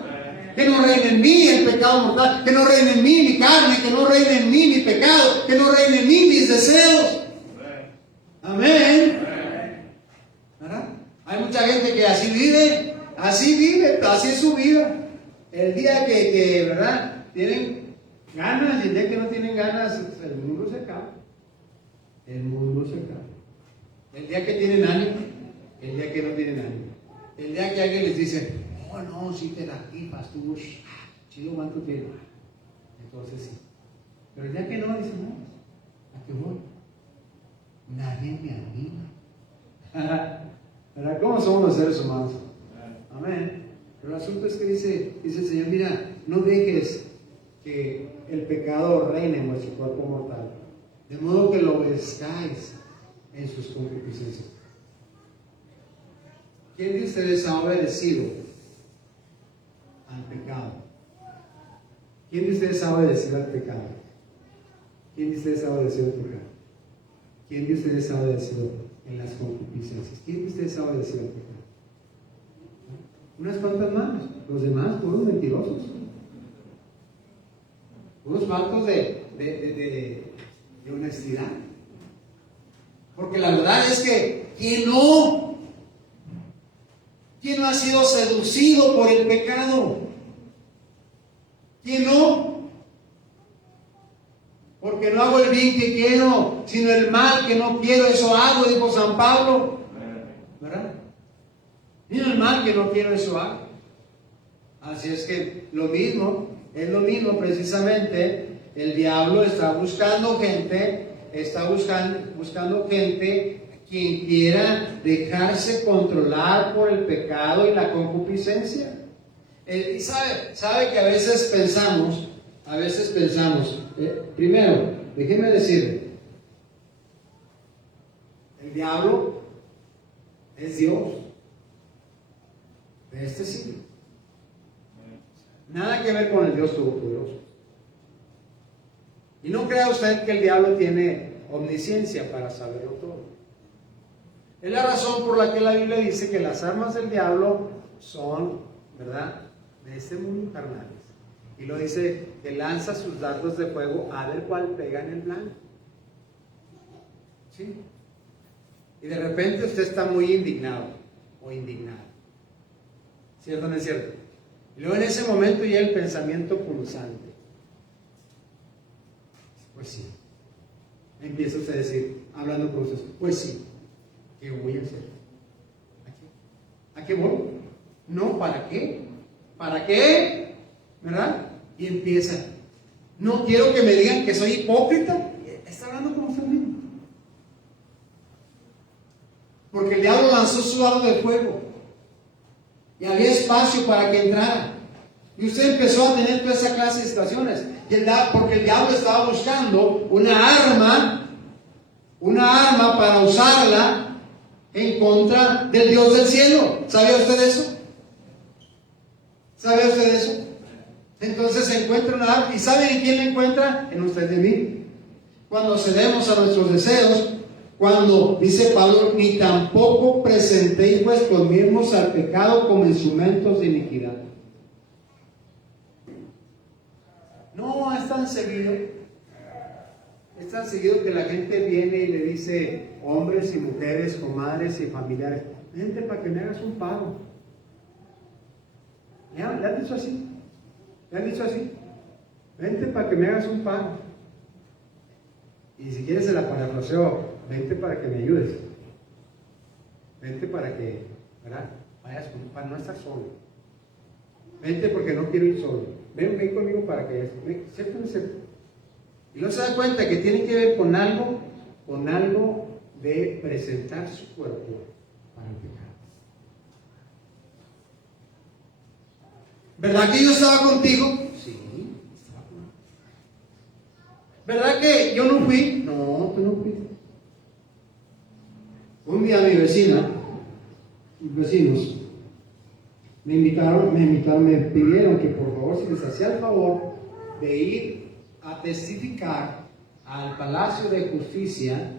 Que no reine en mí el pecado mortal, que no reine en mí mi carne, que no reine en mí mi pecado, que no reine en mí mis deseos. Amén. ¿Verdad? Hay mucha gente que así vive, así es su vida. El día que ¿verdad? Tienen ganas y el día que no tienen ganas, el mundo se acaba. El mundo se acaba. El día que tienen ánimo, el día que no tienen ánimo. El día que alguien les dice, oh no, si te la rifas, tú, chido, ¿cuánto tiempo? Entonces sí. Pero el día que no, dicen, no, ¿a qué voy? Nadie me anima. ¿Verdad? ¿Cómo somos los seres humanos? Amén. Pero el asunto es que dice el Señor, mira, no dejes que el pecado reine en vuestro cuerpo mortal, de modo que lo obedezcáis en sus concupiscencias. ¿Quién de ustedes ha obedecido al pecado? ¿Quién de ustedes ha obedecido al pecado? ¿Quién de ustedes ha obedecido al pecado? ¿Quién de ustedes ha obedecido en las concupiscencias? ¿Quién de ustedes ha obedecido al pecado? Unas cuantas manos, los demás, puros mentirosos, puros faltos de honestidad. Porque la verdad es que ¿quién no ha sido seducido por el pecado? ¿Quién no? Porque no hago el bien que quiero, sino el mal que no quiero, eso hago, dijo San Pablo. ¿Verdad? Sino el mal que no quiero, eso hago. Así es que es lo mismo precisamente. El diablo está buscando gente, quien quiera dejarse controlar por el pecado y la concupiscencia. Y sabe que a veces pensamos, primero, déjeme decirle, el diablo es Dios de este siglo. Nada que ver con el Dios Todopoderoso. Y no crea usted que el diablo tiene omnisciencia para saberlo todo. Es la razón por la que la Biblia dice que las armas del diablo son, ¿verdad?, de este mundo carnales. Y lo dice que lanza sus dardos de fuego a ver cuál pega en el blanco. ¿Sí? Y de repente usted está muy indignado o indignada. ¿Cierto o no es cierto? Y luego en ese momento ya el pensamiento punzante. Pues sí. Empieza usted a decir, hablando con usted, pues sí. ¿Qué voy a hacer? ¿A qué voy? No, ¿para qué? ¿Para qué? ¿Verdad? Y empieza. No quiero que me digan que soy hipócrita. Está hablando con usted mismo. Porque el diablo lanzó su dardo de fuego. Y había espacio para que entrara. Y usted empezó a tener toda esa clase de situaciones. Porque el diablo estaba buscando una arma para usarla en contra del Dios del cielo. ¿Sabía usted eso? ¿Sabe usted eso? Entonces se encuentra una arma. ¿Y sabe en quién la encuentra? En usted y en mí. Cuando cedemos a nuestros deseos, cuando dice Pablo, ni tampoco presentéis vuestros miembros al pecado como instrumentos de iniquidad. No, es tan seguido. Es tan seguido que la gente viene y le dice, hombres y mujeres, comadres y familiares, vente para que me hagas un paro. ¿Le han dicho así? ¿Le han dicho así? Vente para que me hagas un paro. Y si quieres se la parafraseo, vente para que me ayudes. Vente para que, ¿verdad? Vayas para no estar solo. Vente porque no quiero ir solo. Ven conmigo para que... ¿Cierto o no es cierto? Y no se da cuenta que tiene que ver con algo de presentar su cuerpo para el pecado. ¿Verdad que yo estaba contigo? Sí, estaba contigo. ¿Verdad que yo no fui? No, tú no fuiste. Un día mi vecina, mis vecinos, me pidieron que por favor, si les hacía el favor de ir a testificar al Palacio de Justicia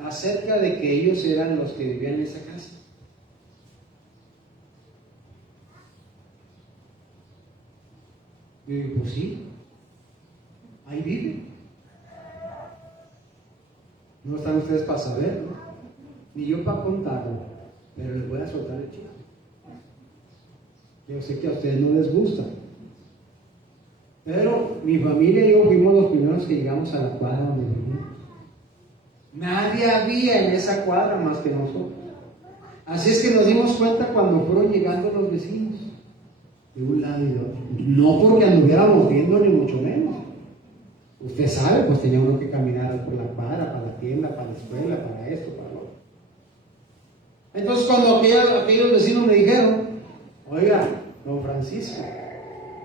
acerca de que ellos eran los que vivían en esa casa. Yo digo, pues sí, ahí viven. No están ustedes para saberlo, ni yo para contarlo, pero les voy a soltar el chiste. Yo sé que a ustedes no les gusta, pero mi familia y yo fuimos los primeros que llegamos a la cuadra donde vivimos. Nadie había en esa cuadra más que nosotros. Así es que nos dimos cuenta cuando fueron llegando los vecinos, de un lado y de otro. No porque anduviéramos viendo, ni mucho menos. Usted sabe, pues tenía uno que caminar por la cuadra, para la tienda, para la escuela, para esto, para lo otro. Entonces cuando aquellos vecinos me dijeron, oiga, don Francisco,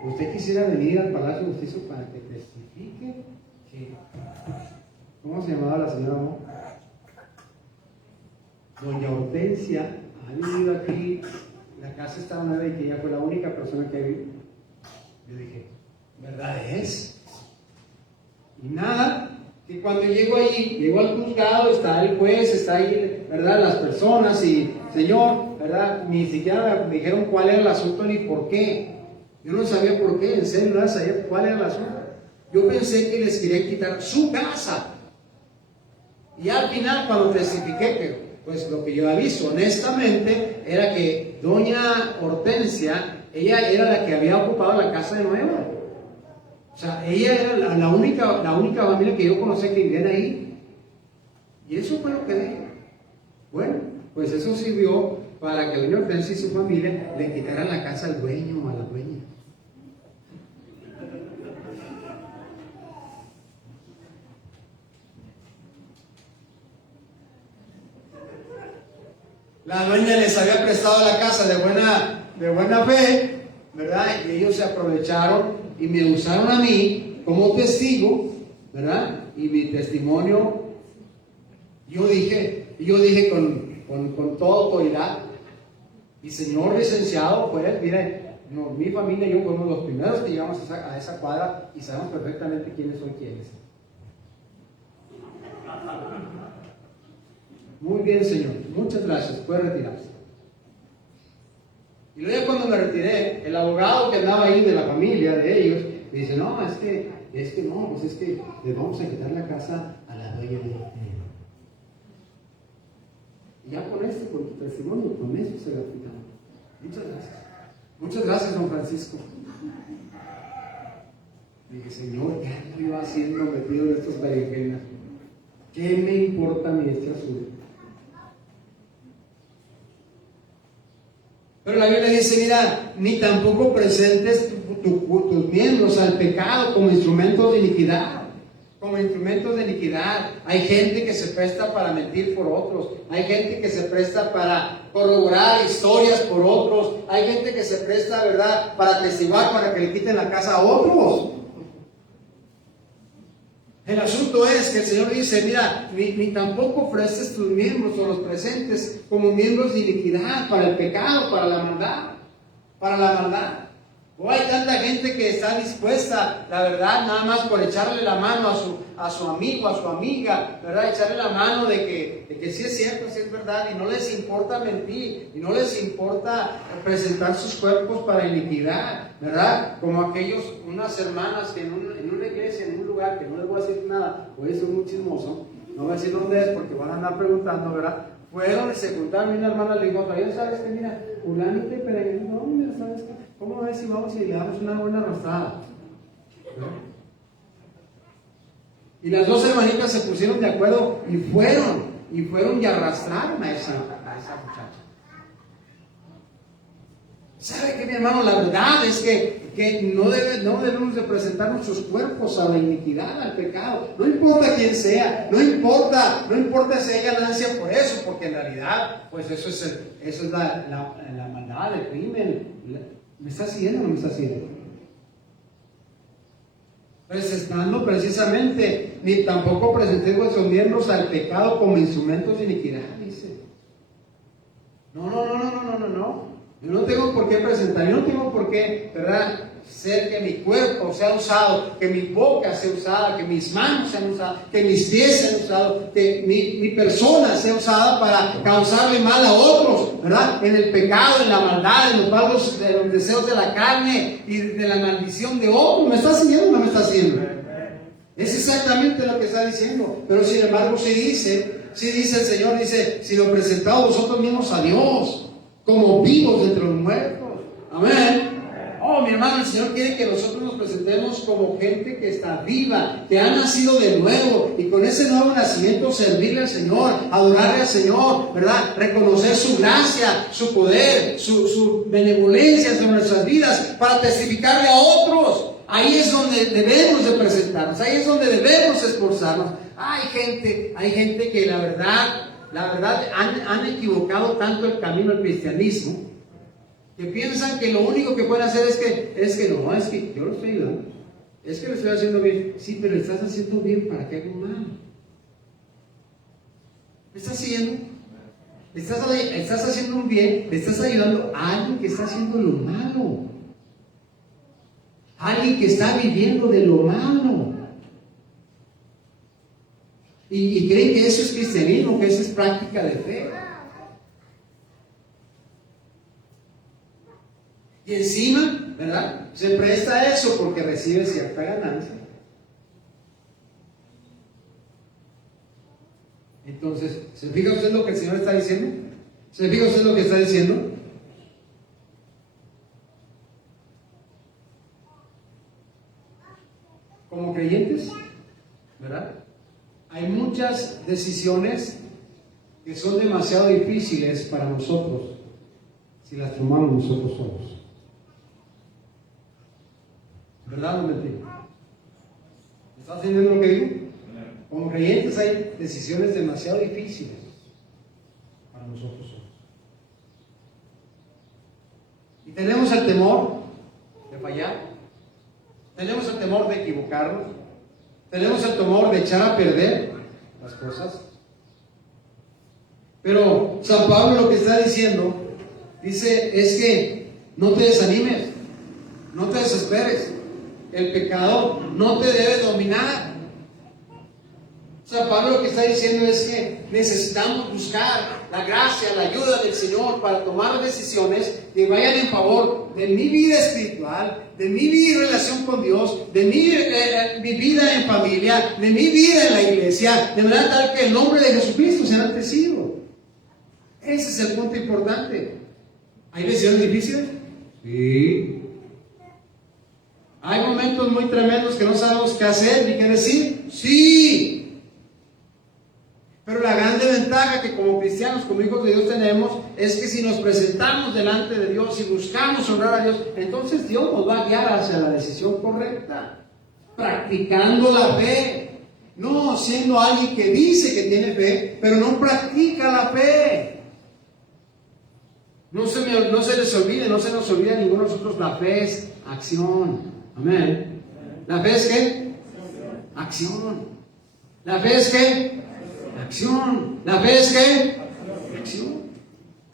usted quisiera venir al Palacio de Justicia para que testifique que... ¿Cómo se llamaba la señora? Doña Hortensia ha vivido aquí, la casa está nueva y que ella fue la única persona que vivió. Yo dije, ¿verdad es? Y nada, que cuando llego allí, llego al juzgado, está el juez, está ahí, ¿verdad? Las personas y, señor, ¿verdad? Ni siquiera me dijeron cuál era el asunto ni por qué. Yo no sabía por qué, en serio no sabía cuál era el asunto. Yo pensé que les quería quitar su casa. Y al final, cuando testifiqué, pero pues lo que yo aviso honestamente era que doña Hortensia, ella era la que había ocupado la casa de nuevo. O sea, ella era la única familia que yo conocí que vivían ahí. Y eso fue lo que dije. Bueno, pues eso sirvió para que doña Hortensia y su familia le quitaran la casa al dueño o a la dueña. La dueña les había prestado la casa de buena fe, ¿verdad? Y ellos se aprovecharon y me usaron a mí como testigo, ¿verdad? Y mi testimonio, yo dije con toda autoridad, y señor licenciado, pues, mire, no, mi familia y yo fuimos los primeros que llegamos a esa cuadra y sabemos perfectamente quiénes son quiénes. Muy bien, señor. Muchas gracias. Puede retirarse. Y luego cuando me retiré, el abogado que andaba ahí de la familia de ellos, me dice, no, es que les vamos a quitar la casa a la dueña de y ya con tu testimonio, con eso se la quitamos. Muchas gracias. Muchas gracias, don Francisco. Dije, señor, ¿qué ando yo haciendo metido en estos berenjenas? ¿Qué me importa a mí este asunto? Pero la Biblia dice, mira, ni tampoco presentes tus miembros al pecado como instrumentos de iniquidad. Como instrumentos de iniquidad. Hay gente que se presta para mentir por otros. Hay gente que se presta para corroborar historias por otros. Hay gente que se presta, ¿verdad?, para testiguar, para que le quiten la casa a otros. El asunto es que el Señor dice, mira, ni tampoco ofreces tus miembros o los presentes como miembros de iniquidad para el pecado, para la maldad. O hay tanta gente que está dispuesta, la verdad, nada más por echarle la mano a su amigo, a su amiga, ¿verdad? Echarle la mano de que sí es cierto, sí es verdad, y no les importa mentir, y no les importa presentar sus cuerpos para iniquidad, ¿verdad? Como unas hermanas que en una iglesia, en un lugar que no les voy a decir nada, voy a ser muy chismoso, no voy a decir dónde es porque van a andar preguntando, ¿verdad? Fueron y se juntaron y una hermana le dijo, todavía sabes que mira, fulanito y peregrino, no, mira, ¿sabes qué? ¿Cómo ves si vamos y le damos una buena arrastrada? ¿Verdad? Y las dos hermanitas se pusieron de acuerdo y fueron y arrastraron a esa muchacha. ¿Sabe qué, mi hermano? La verdad es que no debemos de presentar nuestros cuerpos a la iniquidad, al pecado. No importa quién sea, no importa si hay ganancia por eso, porque en realidad, pues eso es la maldad, el crimen. ¿Me está siguiendo o no me está siguiendo? Presentando precisamente, ni tampoco presentéis vuestros miembros al pecado como instrumentos de iniquidad, dice. No. Yo no tengo por qué presentar, yo no tengo por qué, ¿verdad?, ser que mi cuerpo sea usado, que mi boca sea usada, que mis manos sean usadas, que mis pies sean usados, que mi persona sea usada para causarle mal a otros, ¿verdad? En el pecado, en la maldad, en los deseos de la carne y de la maldición de otros. ¿Me está siguiendo o no me está siguiendo? Es exactamente lo que está diciendo. Pero sin embargo, sí dice el Señor, dice, si lo presentamos vosotros mismos a Dios, como vivos entre los muertos. Amén. Oh, mi hermano, el Señor quiere que nosotros nos presentemos como gente que está viva, que ha nacido de nuevo, y con ese nuevo nacimiento servirle al Señor, adorarle al Señor, ¿verdad? Reconocer su gracia, su poder, su benevolencia sobre nuestras vidas, para testificarle a otros. Ahí es donde debemos de presentarnos, ahí es donde debemos esforzarnos. Hay gente que la verdad han equivocado tanto el camino del cristianismo, que piensan que lo único que pueden hacer es que yo lo estoy ayudando, es que lo estoy haciendo bien. Sí, pero lo estás haciendo bien para que haga mal. ¿Me estás siguiendo? Estás haciendo un bien, le estás ayudando a alguien que está haciendo lo malo, alguien que está viviendo de lo malo. Y creen que eso es cristianismo, que eso es práctica de fe. Y encima, ¿verdad?, se presta a eso porque recibe cierta ganancia. Entonces, ¿se fija usted lo que el Señor está diciendo? ¿Se fija usted lo que está diciendo? Como creyentes, ¿verdad?, hay muchas decisiones que son demasiado difíciles para nosotros si las tomamos nosotros solos. ¿Verdad o mentira? ¿Estás entendiendo lo que digo? Como creyentes hay decisiones demasiado difíciles para nosotros solos. Y tenemos el temor de fallar, tenemos el temor de equivocarnos, tenemos el temor de echar a perder las cosas. Pero San Pablo lo que está diciendo, dice, es que no te desanimes, no te desesperes. El pecado no te debe dominar. San Pablo lo que está diciendo es que necesitamos buscar la gracia, la ayuda del Señor para tomar decisiones que vayan en favor de mi vida espiritual, de mi vida en relación con Dios, de mi vida en familia, de mi vida en la iglesia, de manera tal que el nombre de Jesucristo sea enaltecido. Ese es el punto importante. ¿Hay decisiones difíciles? Sí. ¿Hay momentos muy tremendos que no sabemos qué hacer ni qué decir? Sí. Pero la grande ventaja que como cristianos, como hijos de Dios tenemos, es que si nos presentamos delante de Dios y buscamos honrar a Dios, entonces Dios nos va a guiar hacia la decisión correcta, practicando la fe, no siendo alguien que dice que tiene fe, pero no practica la fe. No se les olvide, no se nos olvide a ninguno de nosotros, la fe es acción. Amén. ¿La fe es qué? Acción. ¿La fe es qué? Acción. ¿La fe es qué? Acción.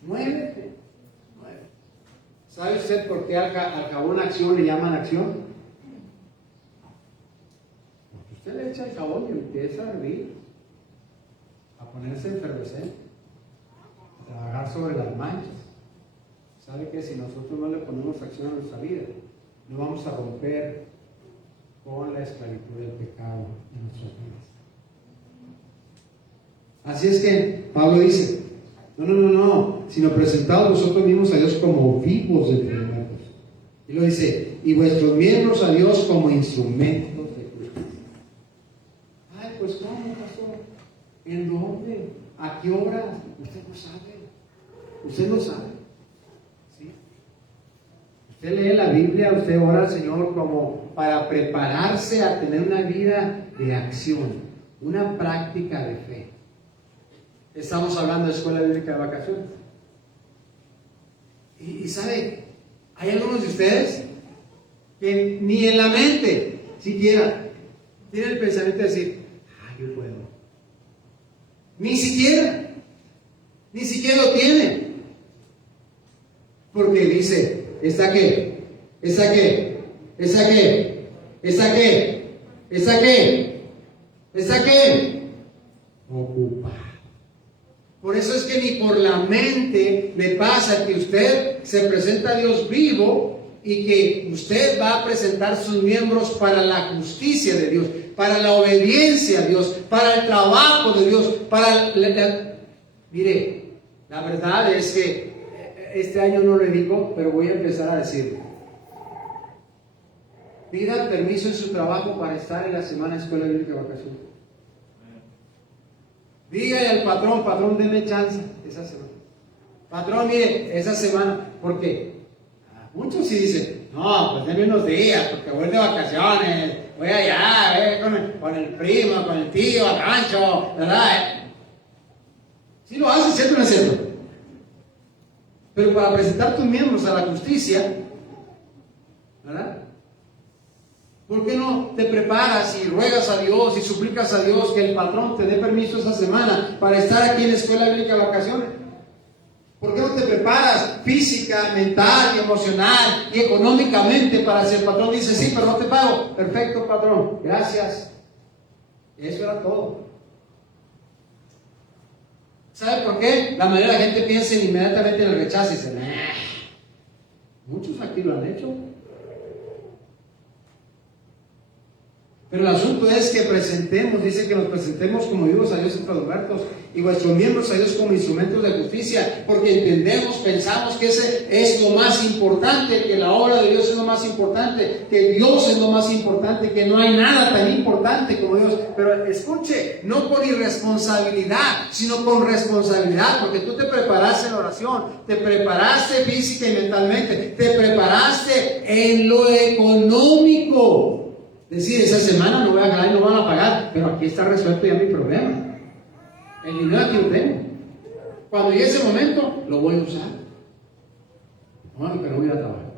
Muévete. ¿Sabe usted por qué al jabón acción le llaman acción? Porque usted le echa el jabón y empieza a hervir, a ponerse efervescente, a trabajar sobre las manchas. ¿Sabe que si nosotros no le ponemos acción a nuestra vida, no vamos a romper con la esclavitud del pecado en nuestras vidas. Así es que Pablo dice, no, sino presentados vosotros mismos a Dios como vivos de entre los muertos. Y lo dice, y vuestros miembros a Dios como instrumentos de justicia. Ay, pues ¿cómo, pastor? ¿En dónde? ¿A qué hora? Usted no sabe. Usted no sabe. ¿Sí? Usted lee la Biblia, usted ora al Señor como para prepararse a tener una vida de acción, una práctica de fe. Estamos hablando de escuela bíblica de vacaciones. Y sabe, hay algunos de ustedes que ni en la mente siquiera tienen el pensamiento de decir, yo puedo. Ni siquiera lo tienen. Porque dice, ¿esta qué? ¿Esta qué? ¿Esta qué? ¿Esta qué? ¿Esta qué? ¿Esta qué? Ocupa. Por eso es que ni por la mente le pasa que usted se presenta a Dios vivo y que usted va a presentar sus miembros para la justicia de Dios, para la obediencia a Dios, para el trabajo de Dios, Mire, la verdad es que este año no lo digo, pero voy a empezar a decirlo. Pida permiso en su trabajo para estar en la semana de escuela bíblica de vacaciones. Dígale al patrón, deme chance esa semana. Patrón, mire, esa semana, porque muchos sí dicen, no, pues denme unos días, porque voy de vacaciones, voy allá, con el primo, con el tío, al rancho, ¿verdad? Sí lo haces, ¿cierto o no es cierto? Pero para presentar tus miembros a la justicia, ¿verdad? ¿Por qué no te preparas y ruegas a Dios y suplicas a Dios que el patrón te dé permiso esa semana para estar aquí en la escuela bíblica de vacaciones? ¿Por qué no te preparas física, mental, emocional y económicamente para si el patrón dice sí, pero no te pago? Perfecto, patrón, gracias. Eso era todo. ¿Sabe por qué? La mayoría de la gente piensa inmediatamente en el rechazo y dice, muchos aquí lo han hecho. Pero el asunto es que presentemos, dice que nos presentemos como vivos a Dios entre los muertos y vuestros miembros a Dios como instrumentos de justicia, porque entendemos, pensamos que ese es lo más importante, que la obra de Dios es lo más importante, que Dios es lo más importante, que no hay nada tan importante como Dios. Pero escuche, no por irresponsabilidad, sino con responsabilidad, porque tú te preparaste en la oración, te preparaste física y mentalmente, te preparaste en lo económico. Decir, esa semana no voy a ganar y no van a pagar, pero aquí está resuelto ya mi problema. El dinero aquí lo tengo. Cuando llegue ese momento, lo voy a usar. No, pero voy a trabajar.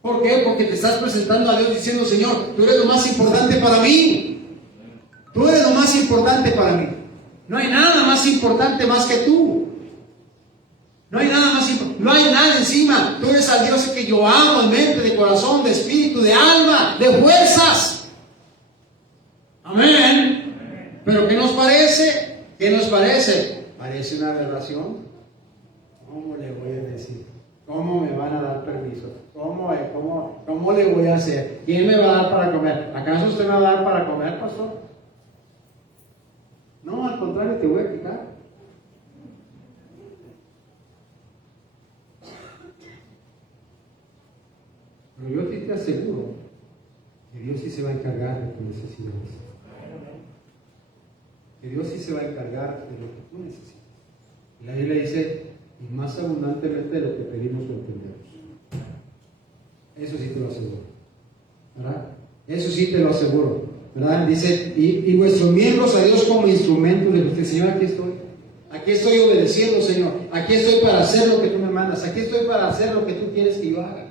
¿Por qué? Porque te estás presentando a Dios diciendo, Señor, tú eres lo más importante para mí. Tú eres lo más importante para mí. No hay nada más importante más que tú. No hay nada más importante, no hay nada encima. Tú eres al Dios que yo amo en mente, de corazón, de espíritu, de alma, de fuerzas. Amén. Pero ¿qué nos parece? ¿Qué nos parece? Parece una aberración. ¿Cómo le voy a decir? ¿Cómo me van a dar permiso? ¿Cómo le voy a hacer? ¿Quién me va a dar para comer? ¿Acaso usted me va a dar para comer, pastor? No, al contrario, te voy a quitar. Pero yo sí te aseguro que Dios sí se va a encargar de tus necesidades. Que Dios sí se va a encargar de lo que tú necesitas. Y la Biblia dice, y más abundantemente de lo que pedimos o entendemos. Eso sí te lo aseguro. ¿Verdad? Eso sí te lo aseguro. ¿Verdad? Dice, y vuestros miembros a Dios como instrumentos de justicia. Señor, aquí estoy. Aquí estoy obedeciendo, Señor. Aquí estoy para hacer lo que tú me mandas. Aquí estoy para hacer lo que tú quieres que yo haga.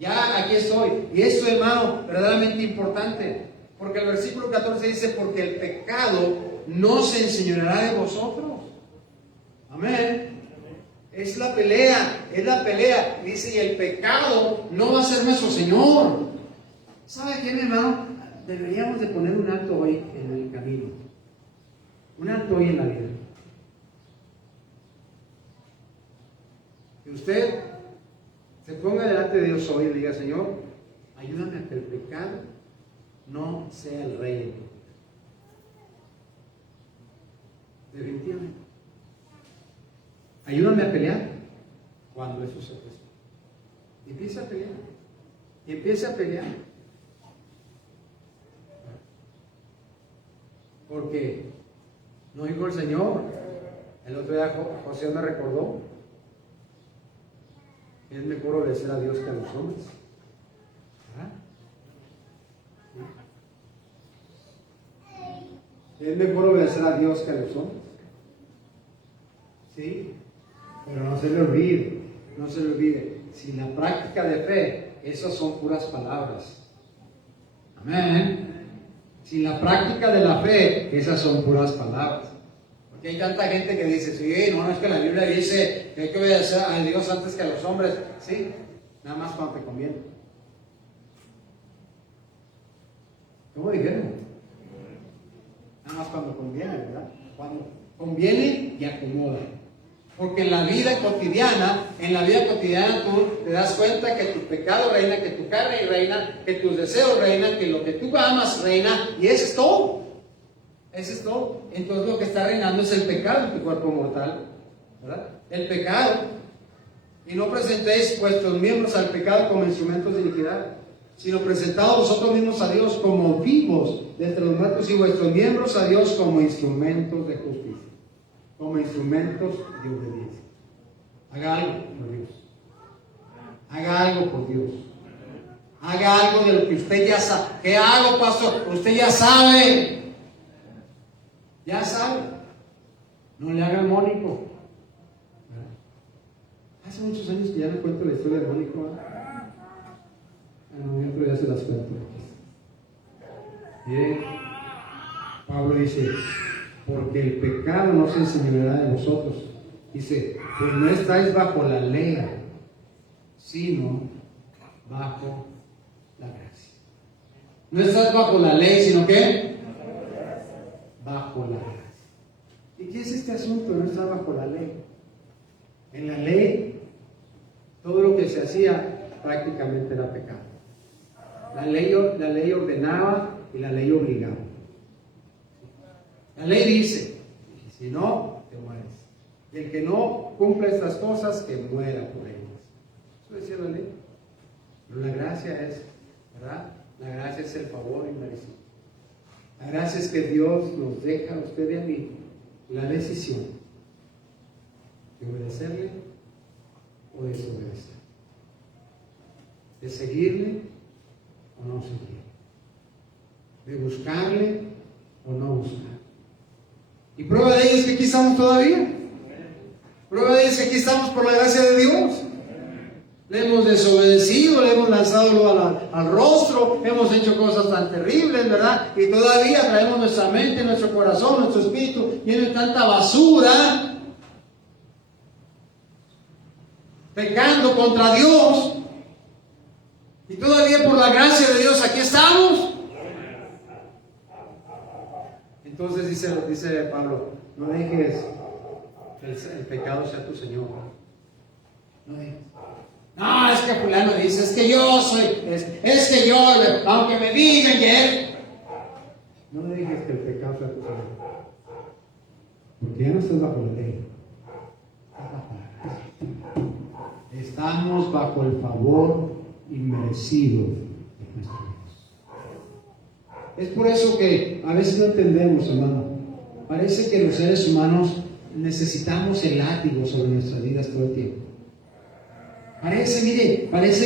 Ya, aquí estoy. Y esto, hermano, verdaderamente importante. Porque el versículo 14 dice, porque el pecado no se enseñoreará de vosotros. Amén. Es la pelea. Dice, y el pecado no va a ser nuestro Señor. ¿Sabe qué, mi hermano? Deberíamos de poner un alto hoy en el camino. Un alto hoy en la vida. Que usted se ponga delante de Dios hoy y diga, Señor, ayúdame a que el pecado no sea el rey de mi vida. Definitivamente. Ayúdame a pelear cuando eso se presenta. Empieza a pelear. Empieza a pelear. Porque no dijo el Señor. El otro día José me recordó que es mejor obedecer a Dios que a los hombres. ¿Verdad? Es mejor obedecer a Dios que a los hombres. ¿Sí? Pero no se le olvide, no se le olvide. Sin la práctica de fe, esas son puras palabras. Amén. Sin la práctica de la fe, esas son puras palabras. Porque hay tanta gente que dice, sí, no es que la Biblia dice que hay que obedecer a Dios antes que a los hombres. Sí, nada más cuando te conviene. ¿Cómo dijeron? Nada más cuando conviene, ¿verdad? Cuando conviene y acomoda. Porque en la vida cotidiana tú te das cuenta que tu pecado reina, que tu carne reina, que tus deseos reinan, que lo que tú amas reina, y eso es todo. Eso es todo. Entonces lo que está reinando es el pecado en tu cuerpo mortal, ¿verdad? El pecado. Y no presentéis vuestros miembros al pecado como instrumentos de iniquidad, sino presentados vosotros mismos a Dios como vivos de entre los muertos y vuestros miembros a Dios como instrumentos de justicia, como instrumentos de obediencia. Haga algo por Dios. Haga algo por Dios. Haga algo de lo que usted ya sabe. ¿Qué hago, pastor? Usted ya sabe. Ya sabe. No le haga Mónico. Hace muchos años que ya no cuento la historia de Mónico. En noviembre ya se las cuento. Miren, Pablo dice, porque el pecado no se enseñoreará de vosotros. Dice, pues no estáis bajo la ley, sino bajo la gracia. No estás bajo la ley, sino ¿qué? Bajo la gracia. ¿Y qué es este asunto de no estar bajo la ley? En la ley, todo lo que se hacía prácticamente era pecado. La ley ordenaba y la ley obligaba. La ley dice, si no, te mueres. Y el que no cumple estas cosas, que muera por ellas. Eso decía la ley. Pero la gracia es, ¿verdad? La gracia es el favor inmerecido. La gracia es que Dios nos deja a usted y a mí la decisión de obedecerle o desobedecer. De seguirle o no seguirle. De buscarle o no buscarle. Y prueba de ello es que aquí estamos todavía. Prueba de ello es que aquí estamos por la gracia de Dios. Le hemos desobedecido, le hemos lanzado al rostro, hemos hecho cosas tan terribles, ¿verdad? Y todavía traemos nuestra mente, nuestro corazón, nuestro espíritu lleno de tanta basura, pecando contra Dios. Y todavía por la gracia de Dios aquí estamos. Entonces dice Pablo, no dejes que el pecado sea tu Señor. No dejes. No, es que fulano dice, es que yo soy, es que yo, aunque me digan que no dejes que el pecado sea tu Señor. Porque ya no estás bajo la ley. Estás bajo la gracia. Estamos bajo el favor inmerecido de nuestro Dios. Es por eso que a veces no entendemos, hermano. Parece que los seres humanos necesitamos el látigo sobre nuestras vidas todo el tiempo. Parece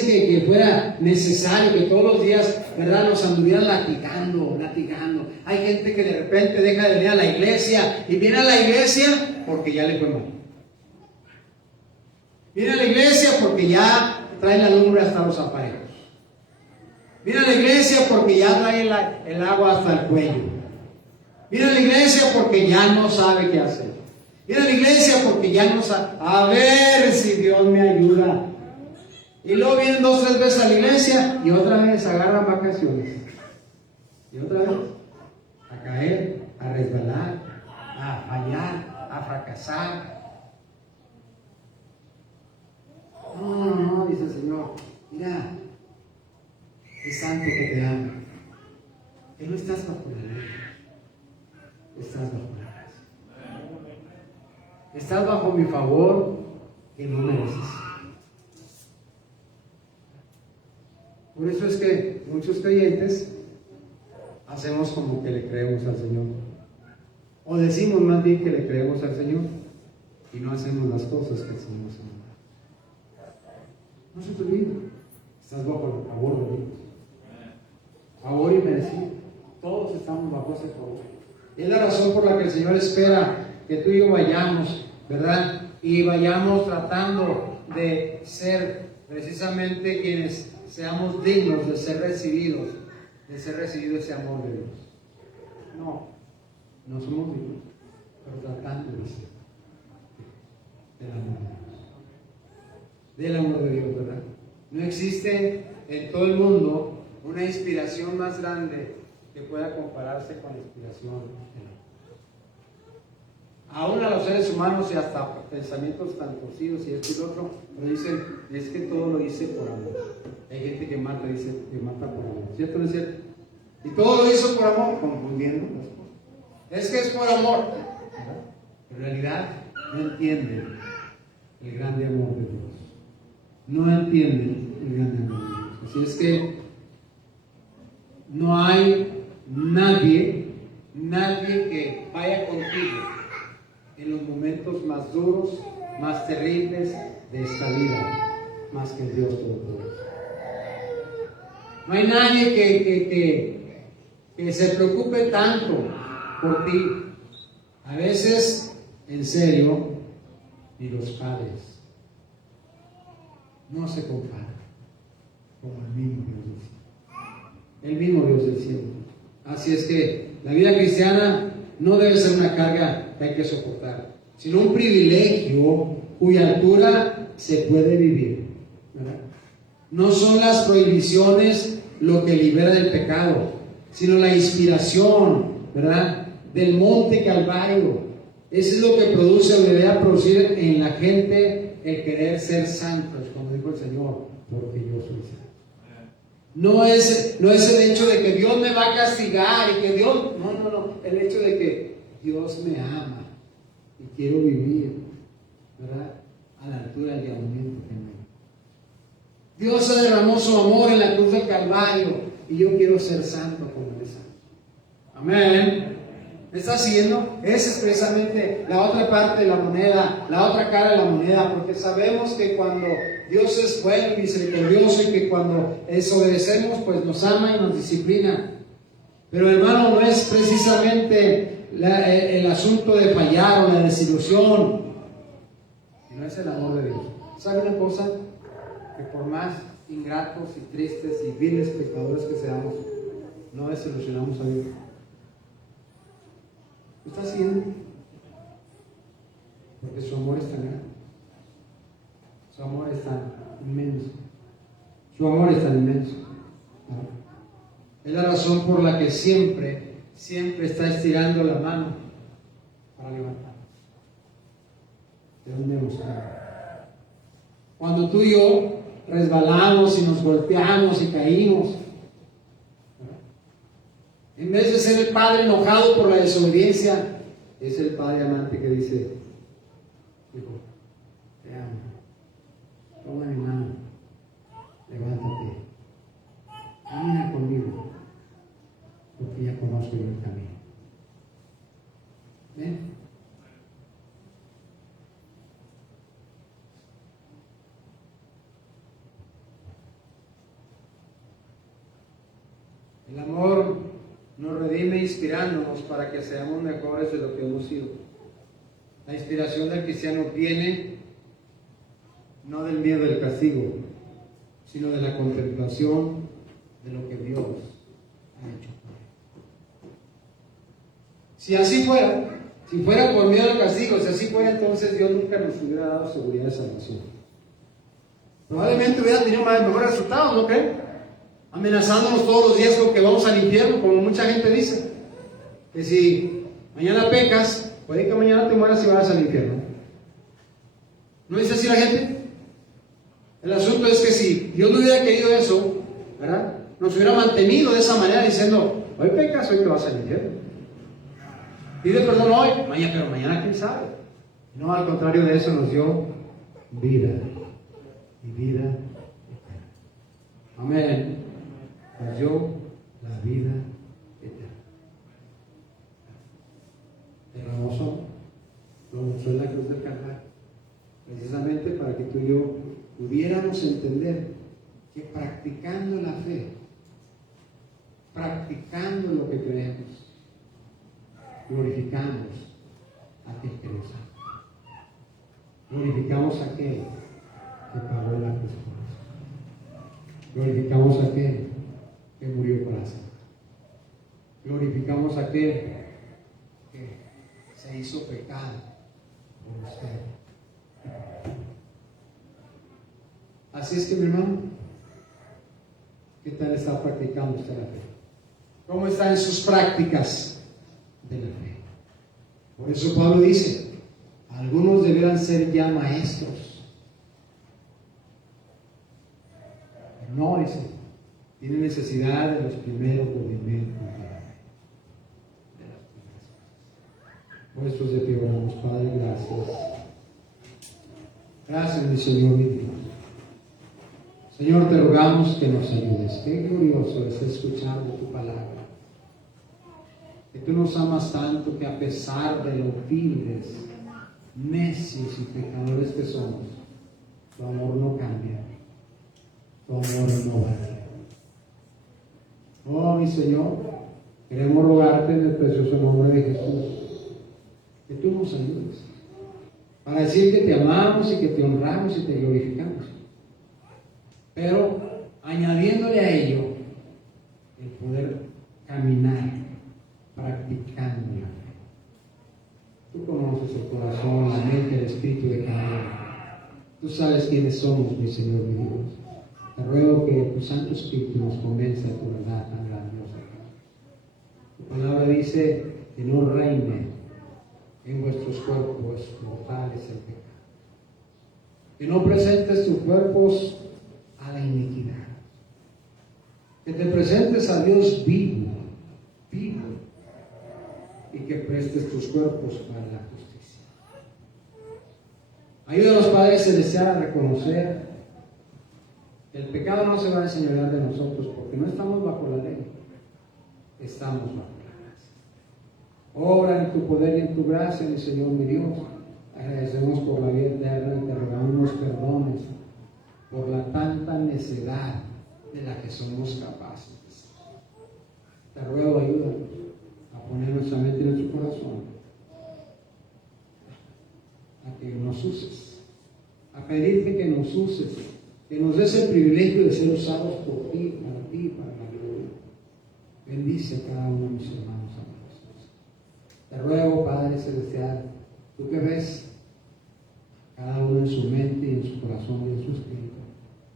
que fuera necesario que todos los días, ¿verdad?, nos anduvieran latigando. Hay gente que de repente deja de venir a la iglesia y viene a la iglesia porque ya le fue mal. Viene a la iglesia porque ya trae la lumbre hasta los aparejos. Viene a la iglesia porque ya trae el agua hasta el cuello. Viene a la iglesia porque ya no sabe qué hacer. Viene a la iglesia porque ya no sabe. A ver si Dios me ayuda. Y luego vienen 2 o 3 veces a la iglesia y otra vez agarran vacaciones. Y otra vez a caer, a resbalar, a fallar, a fracasar. No, dice el Señor. que no estás bajo la ley, estás bajo la gracia. Estás bajo mi favor que no mereces. Por eso es que muchos creyentes hacemos como que le creemos al Señor, o decimos más bien que le creemos al Señor y no hacemos las cosas que el Señor hace. No se te olvide, estás bajo el favor de Dios, favor inmerecido. Todos estamos bajo ese favor. Es la razón por la que el Señor espera que tú y yo vayamos, ¿verdad? Y vayamos tratando de ser precisamente quienes seamos dignos de ser recibido ese amor de Dios. No somos dignos, pero tratando de ser del amor de Dios, ¿verdad? No existe en todo el mundo una inspiración más grande que pueda compararse con la inspiración de Dios. Aún a los seres humanos y hasta pensamientos tan torcidos y esto y lo otro, pero dicen, es que todo lo hice por amor. Hay gente que mata, dice que mata por amor, ¿cierto o no es cierto? Y todo lo hizo por amor, confundiendo las cosas. Es que es por amor, ¿verdad? En realidad no entienden el grande amor de Dios. No entienden el grande amor de Dios. Así es que no hay nadie que vaya contigo en los momentos más duros, más terribles de esta vida, más que Dios Todopoderoso. No hay nadie que se preocupe tanto por ti. A veces, en serio, ni los padres no se comparan como el mismo Dios del cielo. El mismo Dios del cielo. Así es que la vida cristiana no debe ser una carga que hay que soportar, sino un privilegio cuya altura se puede vivir, ¿verdad? No son las prohibiciones lo que libera del pecado, sino la inspiración, ¿verdad?, del monte Calvario. Eso es lo que produce o debería producir en la gente el querer ser santos, como dijo el Señor, porque yo soy santo. No es el hecho de que Dios me va a castigar y que Dios, no, el hecho de que Dios me ama y quiero vivir, ¿verdad?, a la altura del llamamiento que me da. Dios derramó su amor en la cruz del Calvario y yo quiero ser santo como Él es santo. Amén. ¿Me está siguiendo? Esa es precisamente la otra parte de la moneda, la otra cara de la moneda, porque sabemos que cuando Dios es bueno y misericordioso y que cuando desobedecemos, pues nos ama y nos disciplina. Pero hermano, no es precisamente el asunto de fallar o la desilusión, sino es el amor de Dios. ¿Sabe una cosa? Que por más ingratos y tristes y viles pecadores que seamos, no desilusionamos a Dios. ¿Lo está haciendo? Porque su amor es tan grande. Su amor es tan inmenso. Su amor es tan inmenso. ¿No? Es la razón por la que siempre está estirando la mano para levantar. ¿De dónde hemos caído? Cuando tú y yo resbalamos y nos golpeamos y caímos, ¿verdad?, en vez de ser el padre enojado por la desobediencia, es el padre amante que dice: hijo, te amo, toma mi mano, levántate, camina conmigo, porque ya conozco yo el camino. ¿Ven? El amor nos redime inspirándonos para que seamos mejores de lo que hemos sido. La inspiración del cristiano viene no del miedo del castigo, sino de la contemplación de lo que Dios ha hecho. Si así fuera, si fuera por miedo al castigo, si así fuera, entonces Dios nunca nos hubiera dado seguridad de salvación. Probablemente hubiera tenido mejores resultados, ¿no creen? Amenazándonos todos los días con que vamos al infierno, como mucha gente dice. Que si mañana pecas, puede que mañana te mueras y vas al infierno. ¿No dice así la gente? El asunto es que si Dios no hubiera querido eso, ¿verdad?, nos hubiera mantenido de esa manera diciendo: Hoy pecas, hoy te vas al infierno. Pide perdón hoy, mañana, pero mañana quién sabe. No, al contrario de eso nos dio vida y vida eterna. Amén. Nos dio la vida eterna. Hermoso, lo mostró en la cruz del Calvario, precisamente para que tú y yo pudiéramos entender que practicando la fe, practicando lo que creemos, glorificamos a aquel que nos ama. Glorificamos a aquel que pagó la cruz por nosotros. Glorificamos a aquel que murió para salvar. Glorificamos a aquel que se hizo pecado por usted. Así es que, mi hermano, ¿qué tal está practicando usted la fe? ¿Cómo está en sus prácticas de la fe? Por eso Pablo dice, algunos deberán ser ya maestros. Pero no, dice, tiene necesidad de los primeros movimientos de la fe. Puestos de pie, oramos, Padre, gracias. Gracias, mi Señor, mi Dios. Señor, te rogamos que nos ayudes. Qué glorioso es escuchar de tu palabra. Que tú nos amas tanto que a pesar de lo viles, necios y pecadores que somos, tu amor no cambia. Tu amor no varía. Oh, mi Señor, queremos rogarte en el precioso nombre de Jesús, que tú nos ayudes para decir que te amamos y que te honramos y te glorificamos. Pero añadiéndole a ello el poder caminar practicando la fe. Tú conoces el corazón, la mente, el espíritu de cada uno. Tú sabes quiénes somos, mi Señor, mi Dios. Te ruego que tu Santo Espíritu nos convenza de tu verdad tan grandiosa. Tu palabra dice que no reine en vuestros cuerpos mortales el pecado. Que no presentes tus cuerpos a la iniquidad. Que te presentes a Dios vivo, vivo, y que prestes tus cuerpos para la justicia. Ayuda a los padres celestiales a reconocer que el pecado no se va a enseñorear de nosotros, porque no estamos bajo la ley, estamos bajo la gracia. Obra en tu poder y en tu gracia, mi Señor, mi Dios. Agradecemos por la vida eterna y te rogamos perdones por la tanta necedad de la que somos capaces. Te ruego, ayúdanos a poner nuestra mente en nuestro corazón, a que nos uses, a pedirte que nos uses, que nos des el privilegio de ser usados por ti, para la gloria. Bendice a cada uno de mis hermanos amados. Te ruego, Padre Celestial, tú que ves cada uno en su mente y en su corazón y en su espíritu,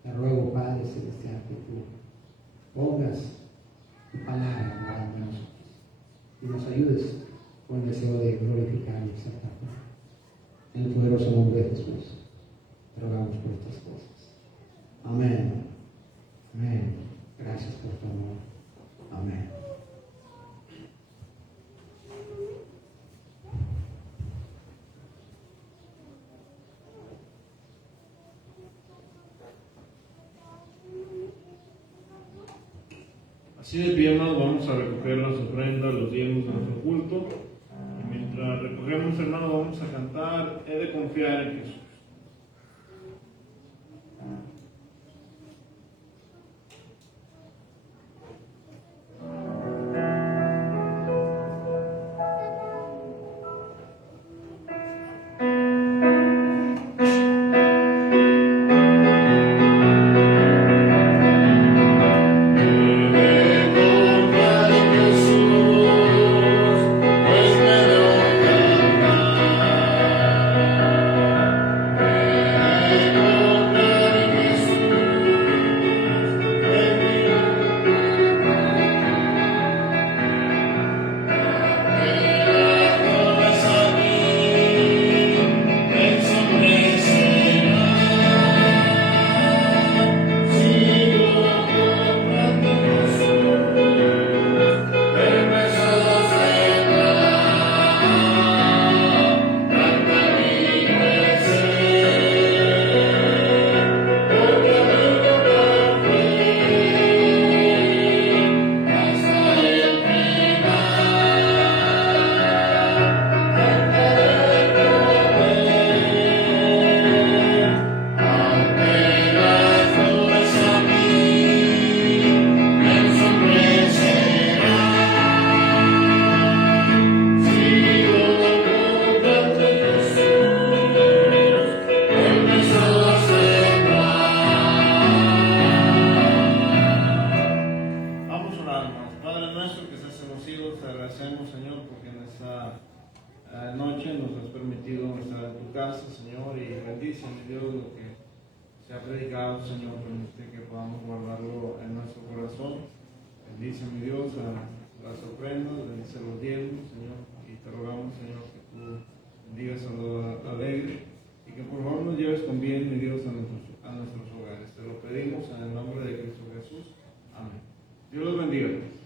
te ruego, Padre Celestial, que tú pongas tu palabra en cada uno de nosotros y nos ayudes con el deseo de glorificar y exaltarte. En el poderoso nombre de Jesús, te rogamos por estas cosas. Amén. Amén. Gracias por tu amor. Amén. Así de pie, hermanos, vamos a recoger las ofrendas, los diezmos de nuestro culto. Y mientras recogemos, hermanos, vamos a cantar, he de confiar en Jesús. Pues me conocidos, te agradecemos, Señor, porque en esta noche nos has permitido estar en tu casa, Señor, y bendice, mi Dios, lo que se ha predicado, Señor, permite que podamos guardarlo en nuestro corazón. Bendice, mi Dios, a las ofrendas, bendice los diezmos, Señor, y te rogamos, Señor, que tú bendigas a lo alegre y que por favor nos lleves con bien, mi Dios, a nuestros hogares. Te lo pedimos en el nombre de Cristo Jesús. Amén. Dios los bendiga.